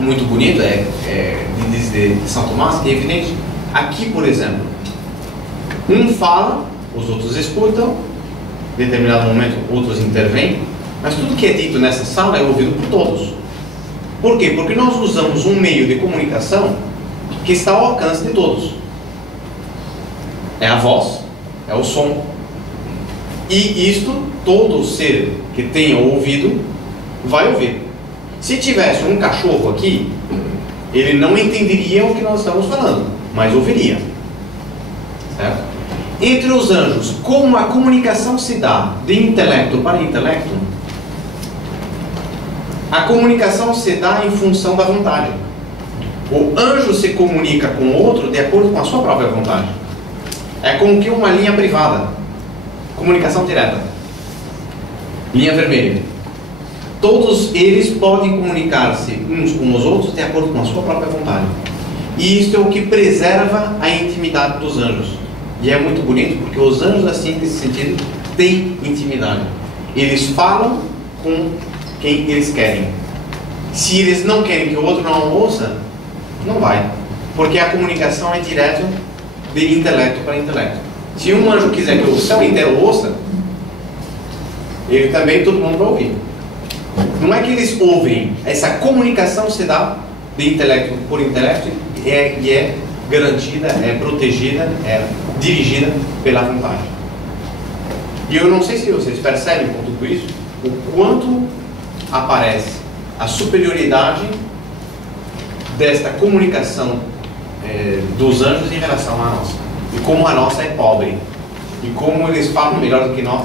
muito bonito de São Tomás, que é evidente. Aqui, por exemplo, um fala, os outros escutam, em determinado momento outros intervêm, mas tudo que é dito nessa sala é ouvido por todos. Por quê? Porque nós usamos um meio de comunicação que está ao alcance de todos. É a voz, é o som. E isto, todo ser que tenha ouvido vai ouvir. Se tivesse um cachorro aqui, ele não entenderia o que nós estamos falando, mas ouviria. Certo? Entre os anjos, como a comunicação se dá de intelecto para intelecto, a comunicação se dá em função da vontade. O anjo se comunica com o outro de acordo com a sua própria vontade. É como que uma linha privada. Comunicação direta. Linha vermelha. Todos eles podem comunicar-se uns com os outros de acordo com a sua própria vontade. E isso é o que preserva a intimidade dos anjos. E é muito bonito porque os anjos, assim, nesse sentido, têm intimidade. Eles falam com quem eles querem. Se eles não querem que o outro não ouça, não vai. Porque a comunicação é direto de intelecto para intelecto. Se um anjo quiser que o céu inteiro ouça, ele também, todo mundo vai ouvir. Não é que eles ouvem, essa comunicação se dá de intelecto por intelecto e é garantida, é protegida, é dirigida pela vontade. E eu não sei se vocês percebem com tudo isso, o quanto aparece a superioridade desta comunicação dos anjos em relação à nossa. E como a nossa é pobre. E como eles falam melhor do que nós.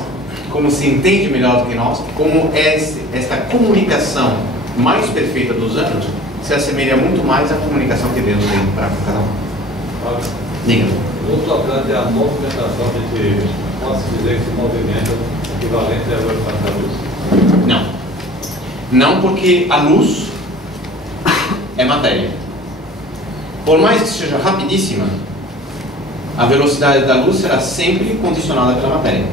Como se entende melhor do que nós. Como esta comunicação mais perfeita dos anjos se assemelha muito mais à comunicação que Deus tem para cada um. Diga. No tocante à movimentação, a gente pode dizer que se movimenta equivalente à velocidade da luz? Não. Não, porque a luz é matéria. Por mais que seja rapidíssima, a velocidade da luz será sempre condicionada pela matéria.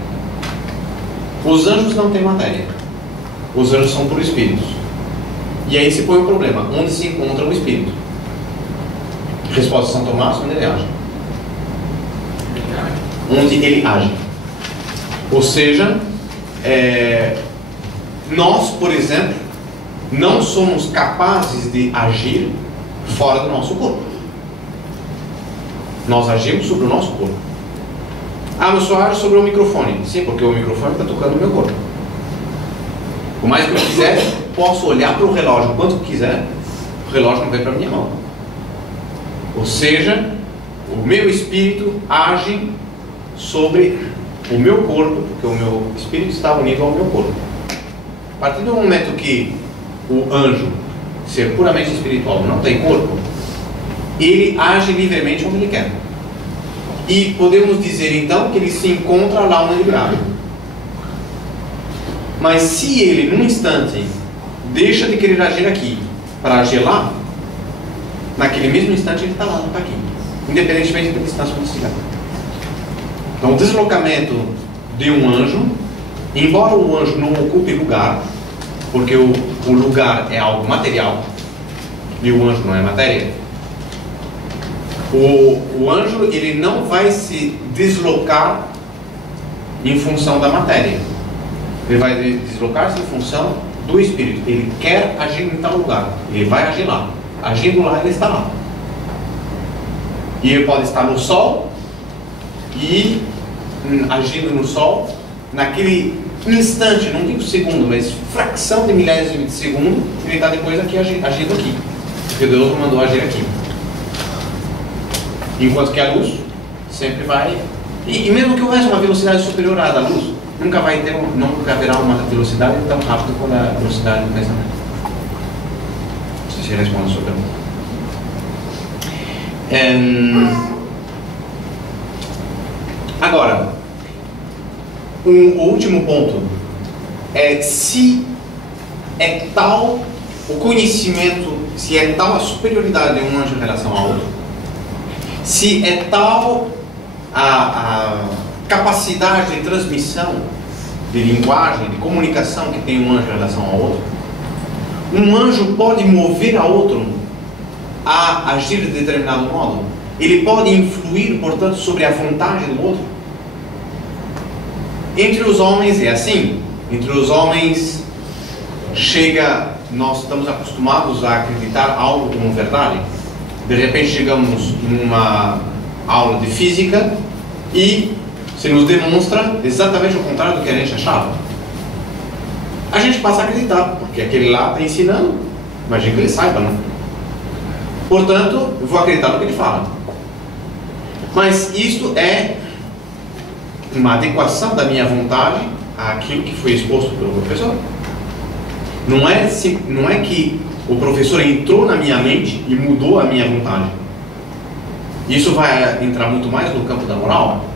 Os anjos não têm matéria. Os anjos são por espíritos. E aí se põe o problema: onde se encontra o espírito? Resposta de São Tomás: onde ele age. Onde ele age. Ou seja, nós, por exemplo, não somos capazes de agir fora do nosso corpo. Nós agimos sobre o nosso corpo. Ah, mas só age sobre o microfone. Sim, porque o microfone está tocando o meu corpo. Por mais que eu quiser, posso olhar para o relógio quanto quiser, o relógio não vem para a minha mão. Ou seja, o meu espírito age sobre o meu corpo, porque o meu espírito está unido ao meu corpo. A partir do momento que o anjo, ser puramente espiritual, não tem corpo, ele age livremente onde ele quer. E podemos dizer então que ele se encontra lá onde ele age. Mas se ele, num instante, deixa de querer agir aqui para agir lá, naquele mesmo instante ele está lá, não está aqui, independentemente da distância que ele estiver. Então, o deslocamento de um anjo, embora o anjo não ocupe lugar, porque o lugar é algo material e o anjo não é matéria, o anjo ele não vai se deslocar em função da matéria. Ele vai deslocar-se em função do espírito. Ele quer agir em tal lugar, ele vai agir lá. Agindo lá, ele está lá. E ele pode estar no sol e agindo no sol, naquele instante, não digo segundo, mas fração de milésimo de segundo, ele está depois aqui agindo aqui, porque Deus o mandou agir aqui. Enquanto que a luz sempre vai, e mesmo que houvesse uma velocidade superior à da luz, nunca haverá uma velocidade tão rápida quanto a velocidade do pensamento. Não sei se responde a sua pergunta. Agora, o último ponto é se é tal o conhecimento, se é tal a superioridade de um anjo em relação ao outro, se é tal a capacidade de transmissão, de linguagem, de comunicação que tem um anjo em relação ao outro. Um anjo pode mover a outro a agir de determinado modo. Ele pode influir, portanto, sobre a vontade do outro. Entre os homens é assim. Entre os homens nós estamos acostumados a acreditar algo como verdade. De repente chegamos numa aula de física e se nos demonstra exatamente o contrário do que a gente achava. A gente passa a acreditar, porque aquele lá está ensinando, imagina que ele saiba, não? Portanto, eu vou acreditar no que ele fala. Mas isto é uma adequação da minha vontade àquilo que foi exposto pelo professor. Não é que o professor entrou na minha mente e mudou a minha vontade. Isso vai entrar muito mais no campo da moral.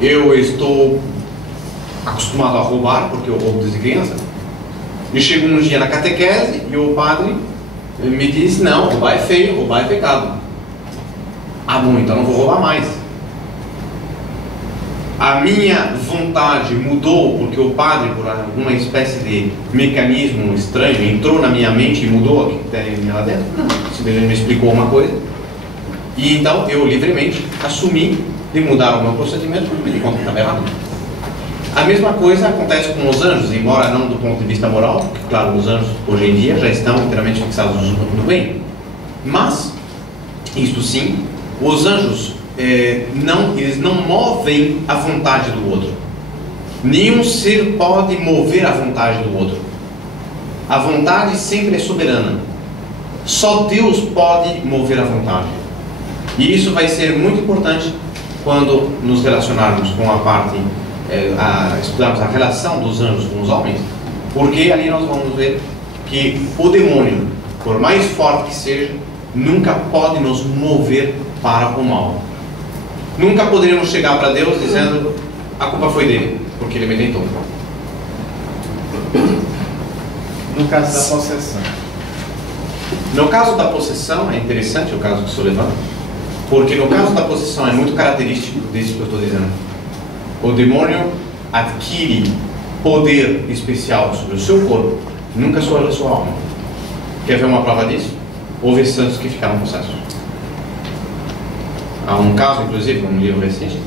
Eu estou acostumado a roubar, porque eu roubo desde criança. E chego um dia na catequese e o padre me diz: não, roubar é feio, roubar é pecado. Ah, bom, então não vou roubar mais. A minha vontade mudou porque o padre, por alguma espécie de mecanismo estranho, entrou na minha mente e mudou o que tem lá dentro? Não, simplesmente me explicou uma coisa. E então eu livremente assumi de mudar o meu procedimento porque me di conta que estava errado. A mesma coisa acontece com os anjos, embora não do ponto de vista moral, porque claro, os anjos hoje em dia já estão inteiramente fixados no bem. Mas, isto sim, os anjos eles não movem a vontade do outro. Nenhum ser pode mover a vontade do outro. A vontade sempre é soberana. Só Deus pode mover a vontade. E isso vai ser muito importante quando nos relacionarmos com a parte, estudarmos a relação dos anjos com os homens, porque ali nós vamos ver que o demônio, por mais forte que seja, nunca pode nos mover para o mal. Nunca poderíamos chegar para Deus dizendo: a culpa foi dele, porque ele me tentou. No caso da possessão. No caso da possessão, é interessante o caso que o senhor levanta, porque no caso da possessão é muito característico disso que eu estou dizendo. O demônio adquire poder especial sobre o seu corpo, nunca sobre a sua alma. Quer ver uma prova disso? Houve santos que ficaram possessos. Há um caso, inclusive, um livro recente,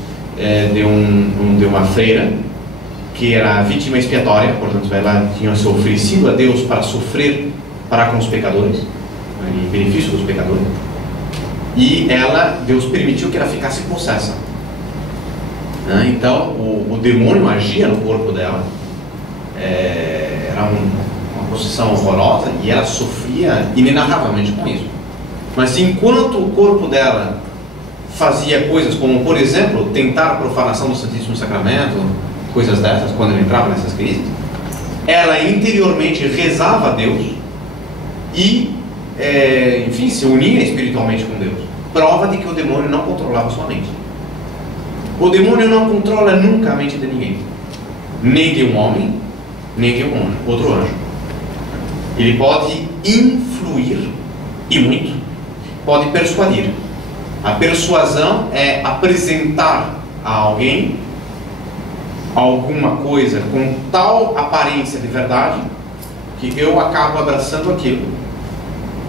de uma freira que era vítima expiatória, portanto ela tinha se oferecido a Deus para sofrer para com os pecadores, em benefício dos pecadores, e Deus permitiu que ela ficasse possessa. Então o demônio agia no corpo dela, era uma possessão horrorosa, e ela sofria inenarravelmente com isso. Mas enquanto o corpo dela fazia coisas como, por exemplo, tentar a profanação do Santíssimo Sacramento, coisas dessas, quando ela entrava nessas crises, ela interiormente rezava a Deus e, enfim, se unia espiritualmente com Deus. Prova de que o demônio não controlava sua mente. O demônio não controla nunca a mente de ninguém, nem de um homem, nem de um outro anjo. Ele pode influir, e muito, pode persuadir. A persuasão é apresentar a alguém alguma coisa com tal aparência de verdade que eu acabo abraçando aquilo,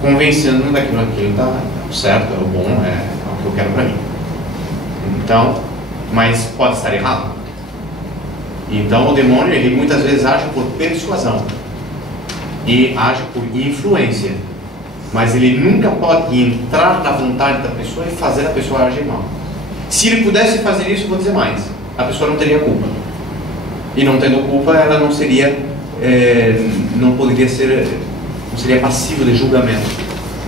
convencendo daquilo que está certo, é o bom, é o que eu quero para mim. Então, mas pode estar errado. Então o demônio, ele muitas vezes age por persuasão e age por influência, mas ele nunca pode entrar na vontade da pessoa e fazer a pessoa agir mal. Se ele pudesse fazer isso, eu vou dizer mais, a pessoa não teria culpa. E não tendo culpa, ela não seria, não seria passível de julgamento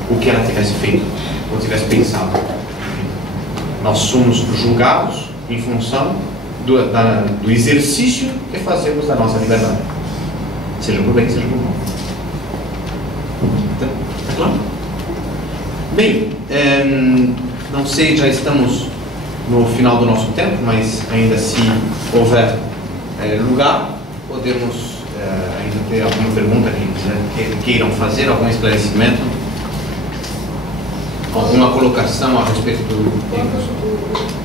o que ela tivesse feito, ou tivesse pensado. Nós somos julgados em função do exercício que fazemos da nossa liberdade, seja por bem, seja por mal. Tá claro? Bem, não sei, já estamos no final do nosso tempo, mas ainda se houver lugar, podemos ainda ter alguma pergunta que queiram fazer, algum esclarecimento, alguma colocação a respeito do...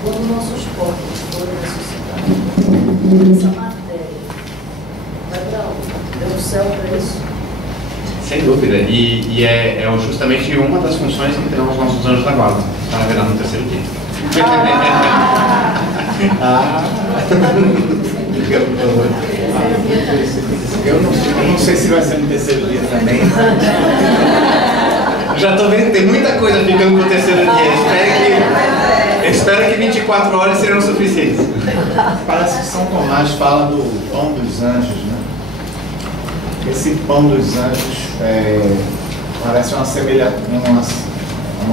Quando nossos corpos forem ressuscitados, essa matéria vai para onde? Deu céu para isso? Sem dúvida, e é justamente uma das funções que terão os nossos anjos da guarda, para virar no terceiro dia. Eu não sei se vai ser no terceiro dia também. Já estou vendo que tem muita coisa ficando para o terceiro dia. Espero que 24 horas serão suficientes. Parece que São Tomás fala do pão dos anjos, né? Esse pão dos anjos parece uma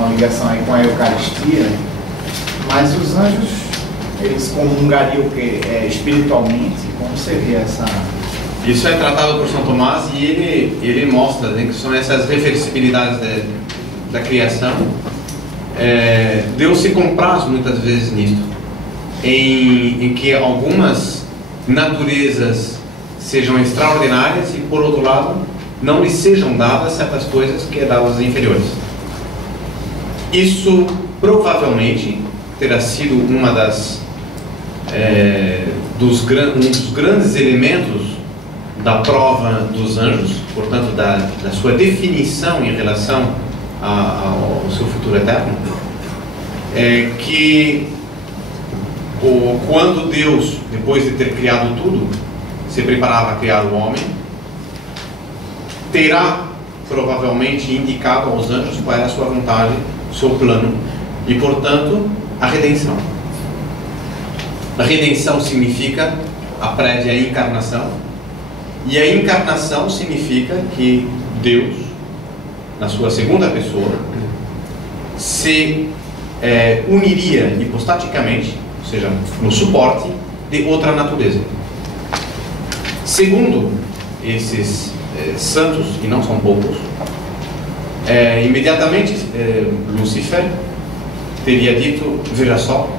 ligação aí com a Eucaristia, mas os anjos, eles comungariam o que? Espiritualmente, como seria essa... Isso é tratado por São Tomás e ele mostra, né, que são essas reversibilidades da criação. Deus se compraz muitas vezes nisto, em que algumas naturezas sejam extraordinárias e, por outro lado, não lhes sejam dadas certas coisas que é dadas às inferiores. Isso provavelmente terá sido um dos grandes elementos da prova dos anjos, portanto da sua definição em relação ao seu futuro eterno, que quando Deus, depois de ter criado tudo, se preparava a criar o homem, terá provavelmente indicado aos anjos qual era a sua vontade, o seu plano, e portanto a redenção. A redenção significa a prévia encarnação, e a encarnação significa que Deus, na sua segunda pessoa, se uniria hipostaticamente, ou seja, no suporte de outra natureza. Segundo esses santos, e não são poucos, imediatamente Lúcifer teria dito: veja só,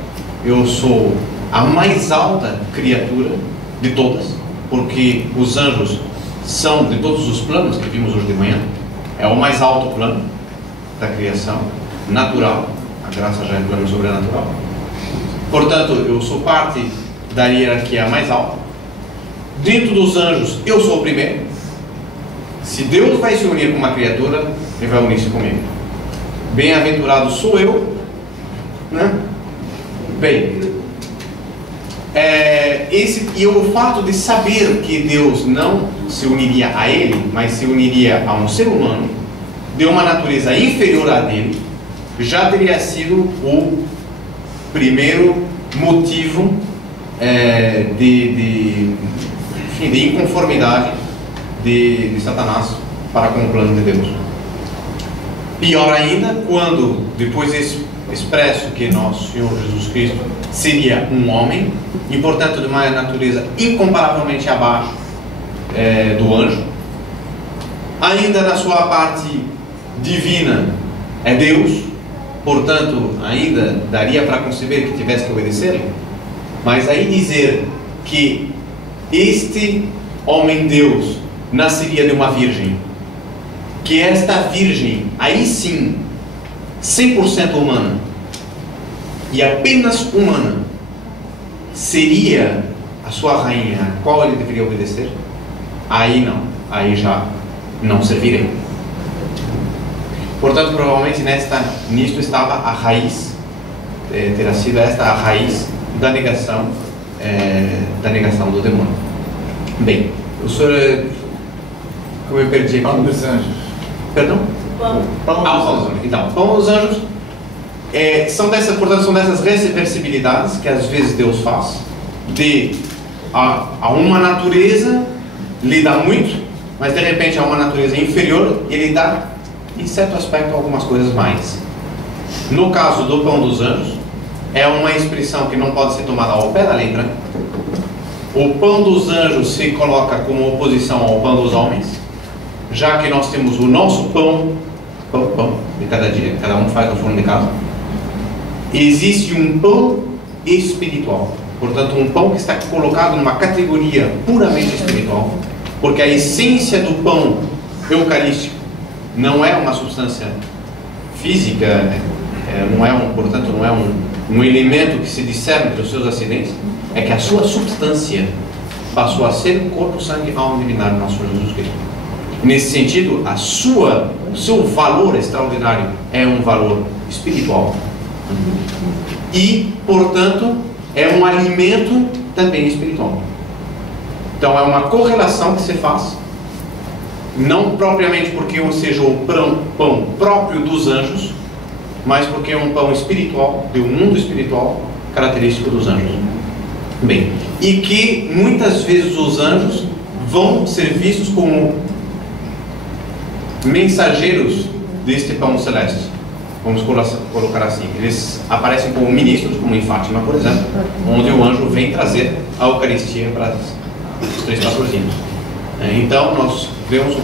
eu sou a mais alta criatura de todas, porque os anjos são, de todos os planos que vimos hoje de manhã, é o mais alto plano da criação natural. A graça já é plano sobrenatural. Portanto, eu sou parte da hierarquia mais alta. Dentro dos anjos, eu sou o primeiro. Se Deus vai se unir com uma criatura, Ele vai unir-se comigo. Bem-aventurado sou eu, né? Bem, e o fato de saber que Deus não se uniria a Ele, mas se uniria a um ser humano de uma natureza inferior à dele, já teria sido o primeiro motivo de inconformidade de Satanás para com o plano de Deus. Pior ainda, quando depois expresso que nosso Senhor Jesus Cristo seria um homem, e portanto de uma natureza incomparavelmente abaixo do anjo, ainda na sua parte divina é Deus, portanto ainda daria para conceber que tivesse que obedecer-lhe. Mas aí dizer que este homem Deus nasceria de uma virgem, que esta virgem, aí sim, 100% humana, e apenas humana, seria a sua rainha, a qual ele deveria obedecer, aí não, aí já não servirei. Portanto, provavelmente nisto estava a raiz, terá sido esta a raiz da negação do demônio. Bem, o senhor, como eu perdi aqui? Pão dos anjos. Perdão? Pão dos anjos. Então, pão dos anjos são dessas reversibilidades que às vezes Deus faz, de a uma natureza lhe dá muito, mas de repente a uma natureza inferior ele dá, em certo aspecto, algumas coisas mais. No caso do pão dos anjos, é uma expressão que não pode ser tomada ao pé da letra. O pão dos anjos se coloca como oposição ao pão dos homens, já que nós temos o nosso pão de cada dia, cada um faz no forno de casa. Existe um pão espiritual, portanto um pão que está colocado numa categoria puramente espiritual, porque a essência do pão eucarístico não é uma substância física, portanto não é um elemento que se discerne dos seus acidentes, é que a sua substância passou a ser o corpo, sangue, alma divina do nosso Senhor Jesus Cristo. Nesse sentido, o seu valor extraordinário é um valor espiritual e, portanto, é um alimento também espiritual. Então é uma correlação que se faz, não propriamente porque seja o pão próprio dos anjos, mas porque é um pão espiritual, de um mundo espiritual característico dos anjos. Bem, e que muitas vezes os anjos vão ser vistos como mensageiros deste pão celeste. Vamos colocar assim, eles aparecem como ministros, como em Fátima, por exemplo, onde o anjo vem trazer a Eucaristia para os 3 pastorzinhos. Então nós vemos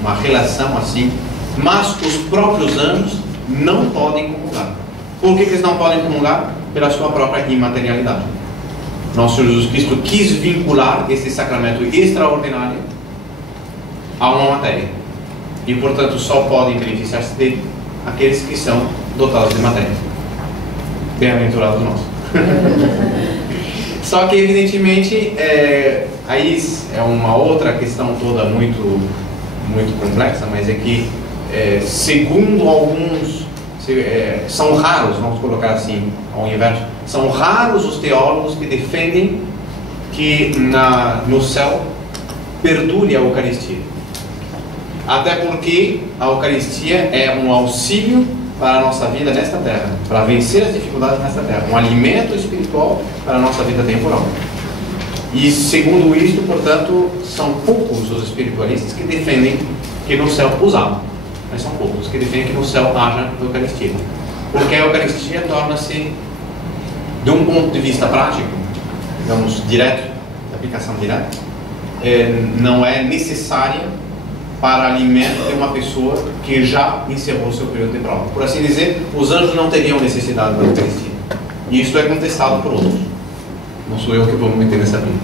uma relação assim, mas os próprios anjos não podem comungar. Por que eles não podem comungar? Pela sua própria imaterialidade. Nosso Senhor Jesus Cristo quis vincular esse sacramento extraordinário a uma matéria, e portanto só podem beneficiar-se dele aqueles que são dotados de matéria. Bem-aventurados nós. Só que evidentemente aí é uma outra questão toda muito complexa, mas é que segundo alguns são raros, vamos colocar assim ao inverso, são raros os teólogos que defendem que no céu perdure a Eucaristia. Até porque a Eucaristia é um auxílio para a nossa vida nesta terra, para vencer as dificuldades nesta terra, um alimento espiritual para a nossa vida temporal. E segundo isto, portanto, são poucos os espiritualistas que defendem que no céu usá-lo, mas são poucos que defendem que no céu haja Eucaristia, porque a Eucaristia torna-se, de um ponto de vista prático, digamos, direto, de aplicação direta, não é necessária para alimento de uma pessoa que já encerrou seu período de prova. Por assim dizer, os anjos não teriam necessidade da Eucaristia. E isso é contestado por outros. Não sou eu que vou me meter nessa briga.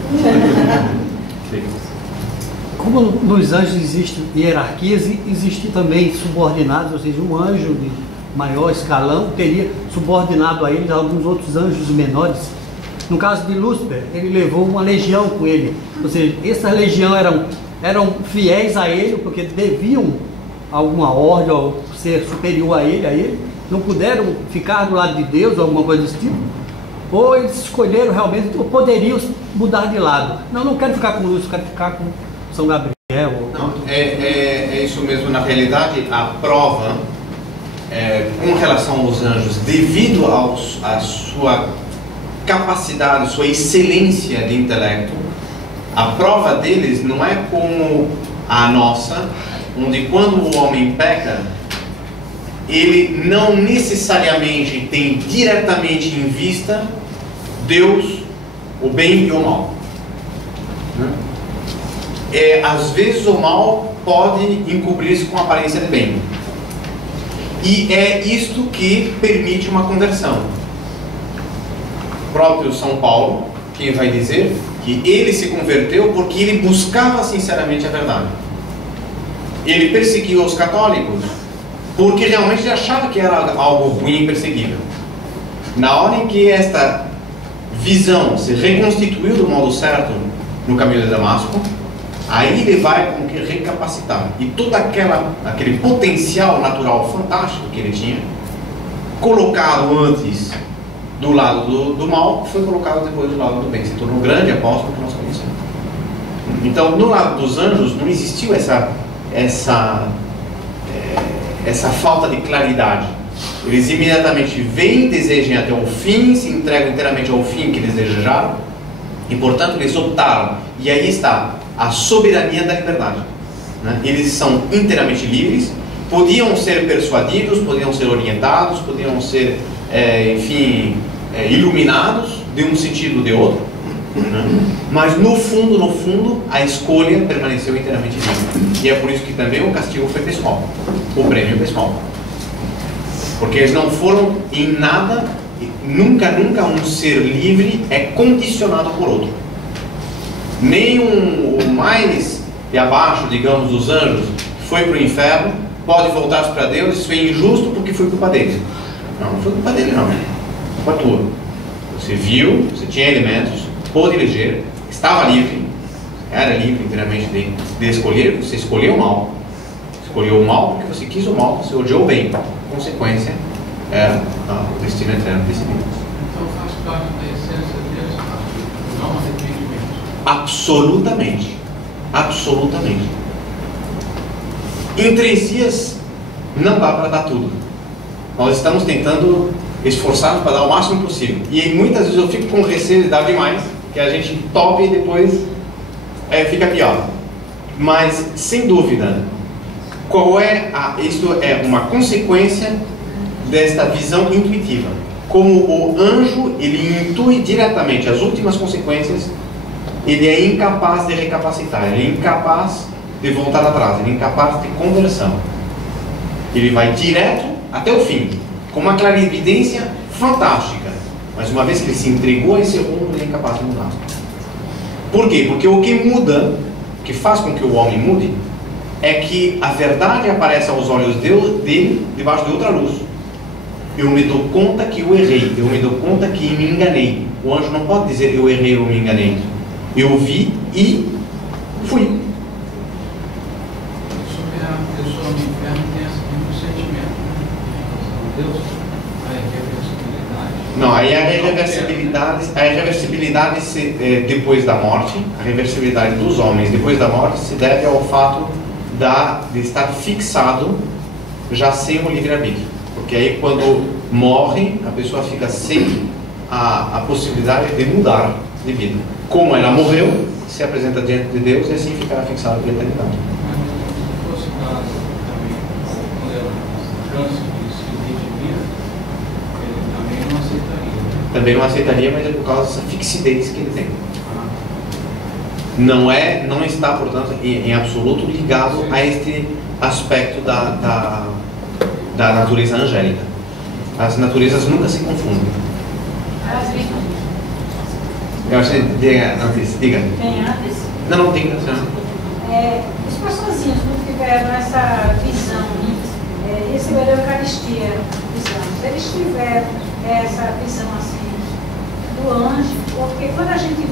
como nos anjos existem hierarquias, existem também subordinados, ou seja, um anjo de maior escalão teria subordinado a ele alguns outros anjos menores. No caso de Lúcifer, ele levou uma legião com ele, ou seja, essa legião eram fiéis a ele, porque deviam alguma ordem ou ser superior a ele, não puderam ficar do lado de Deus ou alguma coisa desse tipo, ou eles escolheram realmente, ou poderiam mudar de lado. Não quero ficar com Lúcifer, quero ficar com São Gabriel. Não, é isso mesmo. Na realidade, a prova com relação aos anjos, devido à sua capacidade, sua excelência de intelecto, a prova deles não é como a nossa, onde quando o homem peca, ele não necessariamente tem diretamente em vista Deus, o bem e o mal. Às vezes o mal pode encobrir-se com aparência de bem. E é isto que permite uma conversão. O próprio São Paulo, quem vai dizer que ele se converteu porque ele buscava sinceramente a verdade. Ele perseguiu os católicos porque realmente ele achava que era algo ruim e perseguível. Na hora em que esta visão se reconstituiu do modo certo no caminho de Damasco, aí ele vai com que recapacitar. E todo aquele potencial natural fantástico que ele tinha, colocado antes do lado do mal, foi colocado depois do lado do bem. Se tornou um grande apóstolo que nós conhecemos. Então, no lado dos anjos, não existiu essa falta de claridade. Eles imediatamente vêm, desejam até o fim, se entregam inteiramente ao fim que eles desejaram, e portanto eles optaram. E aí está a soberania da liberdade, né? Eles são inteiramente livres, podiam ser persuadidos, podiam ser orientados, podiam ser, iluminados de um sentido ou de outro, né? Mas no fundo, a escolha permaneceu inteiramente livre. E é por isso que também o castigo foi pessoal, o prêmio pessoal. Porque eles não foram em nada, nunca um ser livre é condicionado por outro. Nem o mais de abaixo, digamos, dos anjos, foi para o inferno, pode voltar para Deus, isso foi injusto porque foi culpa dele. Não foi culpa dele, não. Culpa tua. Você viu, você tinha elementos, pôde eleger, estava livre, era livre inteiramente de escolher, você escolheu o mal. Escolheu o mal porque você quis o mal, você odiou o bem. A consequência era o destino eterno desse bem. Então faz parte da essência de Deus, não arrependimento. Absolutamente. Absolutamente. Em 3 dias não dá para dar tudo. Nós estamos tentando esforçar para dar o máximo possível. E muitas vezes eu fico com receio de dar demais, que a gente tope e depois fica pior. Mas, sem dúvida, isto é uma consequência desta visão intuitiva. Como o anjo, ele intui diretamente as últimas consequências, ele é incapaz de recapacitar, ele é incapaz de voltar atrás, ele é incapaz de conversão. Ele vai direto até o fim, com uma clarividência fantástica. Mas uma vez que ele se entregou a esse rumo, ele é incapaz de mudar. Por quê? Porque o que muda, o que faz com que o homem mude, é que a verdade aparece aos olhos dele debaixo de outra luz. Eu me dou conta que eu errei, eu me dou conta que me enganei. O anjo não pode dizer eu errei ou me enganei. Eu vi e fui. Sobre a pessoa no inferno tem esse mesmo sentimento, né? Deus, a irreversibilidade. Não, aí a reversibilidade depois da morte, a reversibilidade dos homens depois da morte se deve ao fato de estar fixado já sem o livre-arbítrio. Porque aí quando morre, a pessoa fica sem a possibilidade de mudar de vida. Como ela morreu, se apresenta diante de Deus e assim ficará fixado pela eternidade. Se fosse caso também, quando ela cansa de se redimir, ele também não aceitaria. Também não aceitaria, mas é por causa dessa fixidez que ele tem. Não está, portanto, em absoluto ligado a este aspecto da natureza angélica. As naturezas nunca se confundem. Eu acho que diga. Tem Hades? Não, diga. os pastorzinhos, quando tiveram essa visão, receberam a Eucaristia dos anjos, eles tiveram essa visão assim do anjo, porque quando a gente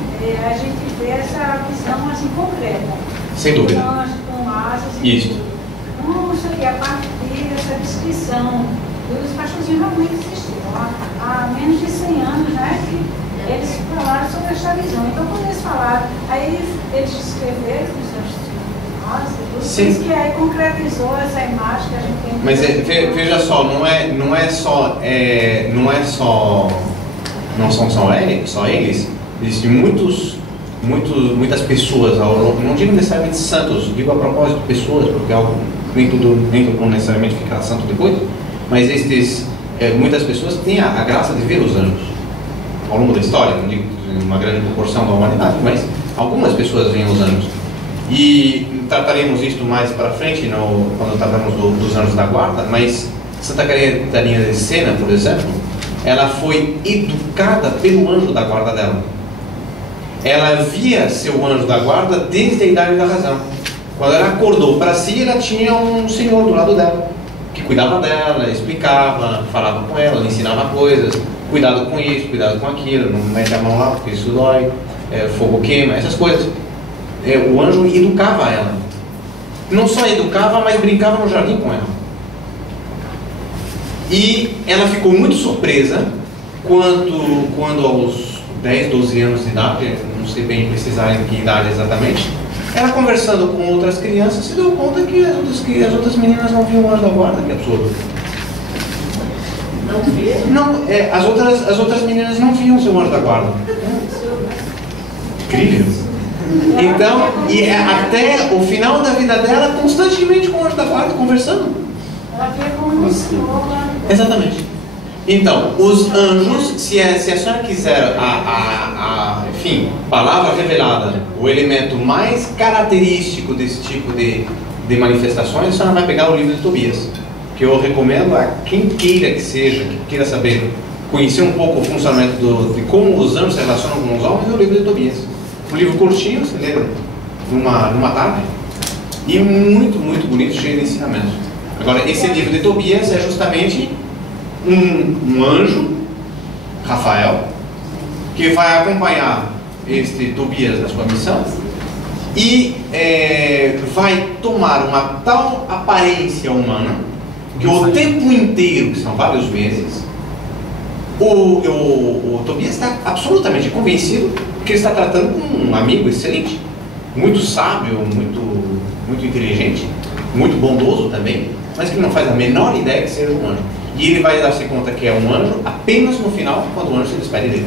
vê essa visão assim concreta. Sem dúvida. Do anjo com asas e Isso. tudo. Então, isso aqui, a partir dessa descrição dos pastorzinhos realmente existiram. Há menos de 100 anos, né, que eles falaram sobre esta visão. Então, quando eles falaram, aí eles descreveram os anjos com asas e tudo, Sim. isso que aí concretizou essa imagem que a gente tem. Mas veja só, não são só eles, existem muitas pessoas, não digo necessariamente santos, digo a propósito pessoas, porque nem tudo necessariamente fica santo depois, mas muitas pessoas têm a graça de ver os anjos ao longo da história, não digo uma grande proporção da humanidade, mas algumas pessoas veem os anjos. E trataremos isto mais para frente quando tratarmos dos anjos da guarda, mas Santa Catarina de Sena, por exemplo, ela foi educada pelo anjo da guarda dela. Ela via seu anjo da guarda desde a idade da razão. Quando ela acordou para si, ela tinha um senhor do lado dela, que cuidava dela, explicava, falava com ela, ensinava coisas, cuidado com isso, cuidado com aquilo, não mete a mão lá porque isso dói, fogo queima, essas coisas. O anjo educava ela. Não só educava, mas brincava no jardim com ela. E ela ficou muito surpresa quando aos 10, 12 anos de idade, não sei bem precisar em que idade exatamente, ela conversando com outras crianças, se deu conta que as outras meninas não viam o anjo da guarda. Que absurdo. Não vê? Não, as outras meninas não viam o seu anjo da guarda. Incrível. Então, até o final da vida dela, constantemente com o anjo da guarda, conversando. Ela vê como um senhor lá. Exatamente. Então, os anjos, se a senhora quiser enfim, palavra revelada, o elemento mais característico desse tipo de manifestações, a senhora vai pegar o livro de Tobias, que eu recomendo a quem queira que seja, que queira saber, conhecer um pouco o funcionamento de como os anjos se relacionam com os homens, é o livro de Tobias. Um livro curtinho, você lê numa tarde, e muito, muito bonito, cheio de ensinamentos. Agora, esse livro de Tobias é justamente um anjo, Rafael, que vai acompanhar este Tobias na sua missão e vai tomar uma tal aparência humana que o tempo inteiro, que são vários meses, o Tobias está absolutamente convencido que ele está tratando com um amigo excelente, muito sábio, muito inteligente, muito bondoso também, mas que não faz a menor ideia que seja um anjo. E ele vai dar-se conta que é um anjo apenas no final, quando o anjo se despede dele.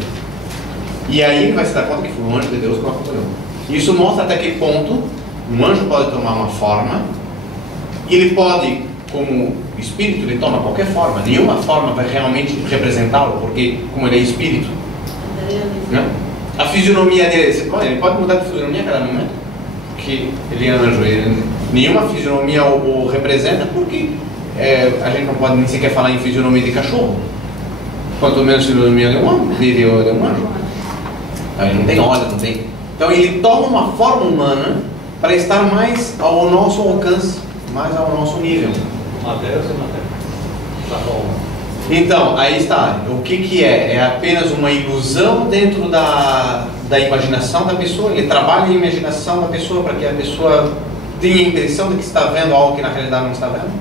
E aí ele vai se dar conta que foi um anjo de Deus que o acompanhou. Isso mostra até que ponto um anjo pode tomar uma forma, e ele pode, como espírito, ele toma qualquer forma. Nenhuma forma vai realmente representá-lo, porque como ele é espírito, né? A fisionomia dele, ele pode mudar de fisionomia a cada momento, que ele é anjo. Nenhuma fisionomia o representa, porque a gente não pode nem sequer falar em fisionomia de cachorro, quanto menos fisionomia de um anjo. Ele não tem olhos, não tem. Então ele toma uma forma humana para estar mais ao nosso alcance, mais ao nosso nível. Matéria ou sem matéria? Tá bom. Então, aí está. O que é? É apenas uma ilusão dentro da imaginação da pessoa. Ele trabalha a imaginação da pessoa para que a pessoa tenha a impressão de que está vendo algo que na realidade não está vendo.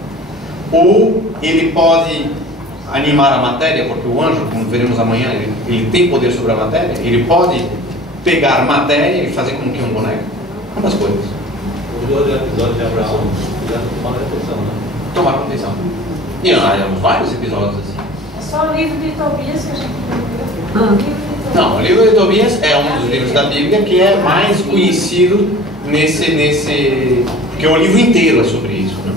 Ou ele pode animar a matéria, porque o anjo, como veremos amanhã, ele tem poder sobre a matéria. Ele pode pegar matéria e fazer como que um boneco. Ambas coisas. Os dois episódios de Abraão já tomaram atenção, né? Tomaram atenção. E há vários episódios assim. É só o livro de Tobias que a gente viu. Não, o livro de Tobias é um dos livros da Bíblia que é mais conhecido porque o livro inteiro é sobre isso, né?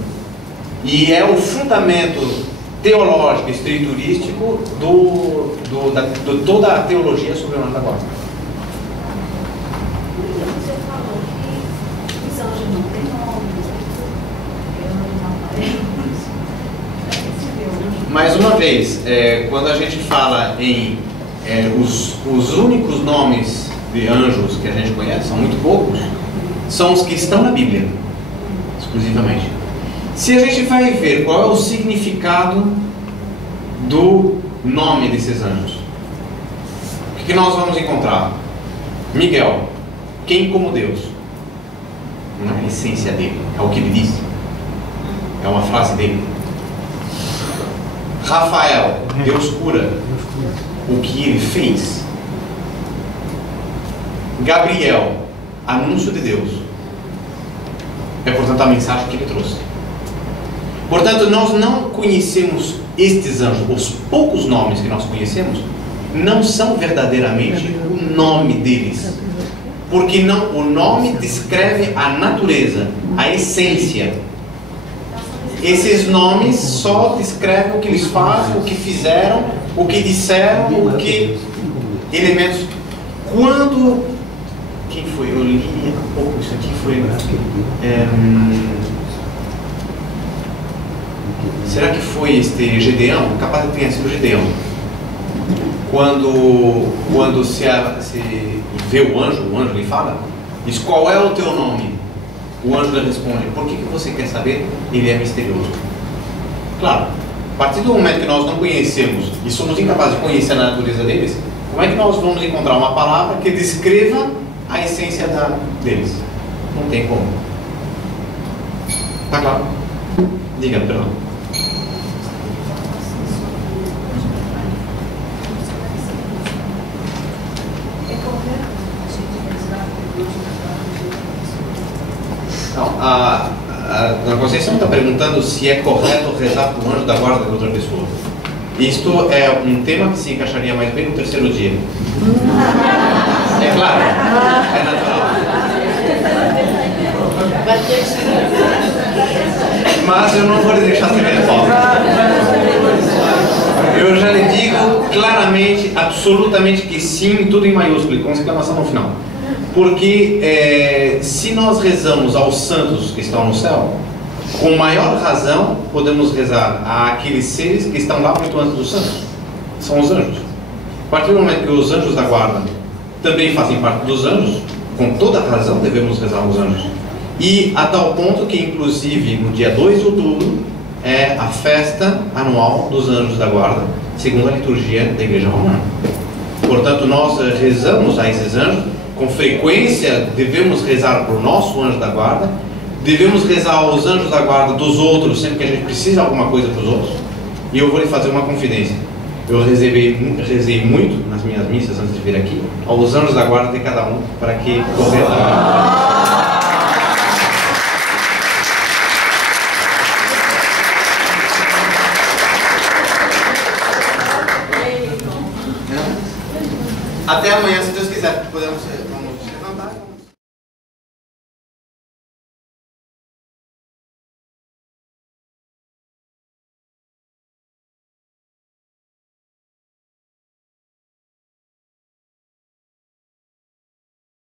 E é o fundamento teológico, escriturístico de toda a teologia sobre o anjo da guarda. Você falou que os anjos não têm nome, Mais uma vez, quando a gente fala em os únicos nomes de anjos que a gente conhece, são muito poucos, são os que estão na Bíblia, exclusivamente. Se a gente vai ver qual é o significado do nome desses anjos, o que nós vamos encontrar? Miguel, quem como Deus? Não é a essência dele, é o que ele disse, é uma frase dele. Rafael, Deus cura, o que ele fez. Gabriel, anúncio de Deus, é portanto a mensagem que ele trouxe. Portanto, nós não conhecemos estes anjos, os poucos nomes que nós conhecemos não são verdadeiramente o nome deles, porque não, o nome descreve a natureza, a essência. Esses nomes só descrevem o que eles fazem, o que fizeram, o que disseram, o que elementos. Quando quem foi? Eu li um pouco isso aqui, foi será que foi este Gedeão? Capaz de ter sido Gedeão. Quando se vê o anjo lhe fala, diz: qual é o teu nome? O anjo lhe responde: por que você quer saber? Ele é misterioso. Claro, a partir do momento que nós não conhecemos e somos incapazes de conhecer a natureza deles, como é que nós vamos encontrar uma palavra que descreva a essência deles? Não tem como. Tá claro? Diga, perdão. Não, a Conceição está perguntando se é correto rezar para o anjo da guarda de outra pessoa. Isto é um tema que se encaixaria mais bem no terceiro dia. É claro, é natural. Mas eu não vou lhe deixar sem resposta. Eu já lhe digo claramente, absolutamente que sim, tudo em maiúsculo, com exclamação no final. Porque se nós rezamos aos santos que estão no céu, com maior razão podemos rezar àqueles seres que estão lá muito antes dos santos. São os anjos. A partir do momento que os anjos da guarda também fazem parte dos anjos, com toda razão devemos rezar aos anjos. E a tal ponto que, inclusive, no dia 2 de outubro é a festa anual dos anjos da guarda, segundo a liturgia da Igreja Romana. Portanto, nós rezamos a esses anjos. Com frequência devemos rezar para o nosso anjo da guarda, devemos rezar aos anjos da guarda dos outros sempre que a gente precisa de alguma coisa para os outros. E eu vou lhe fazer uma confidência: eu rezei muito nas minhas missas antes de vir aqui aos anjos da guarda de cada um, para que corretamente. Até amanhã, se Deus quiser, podemos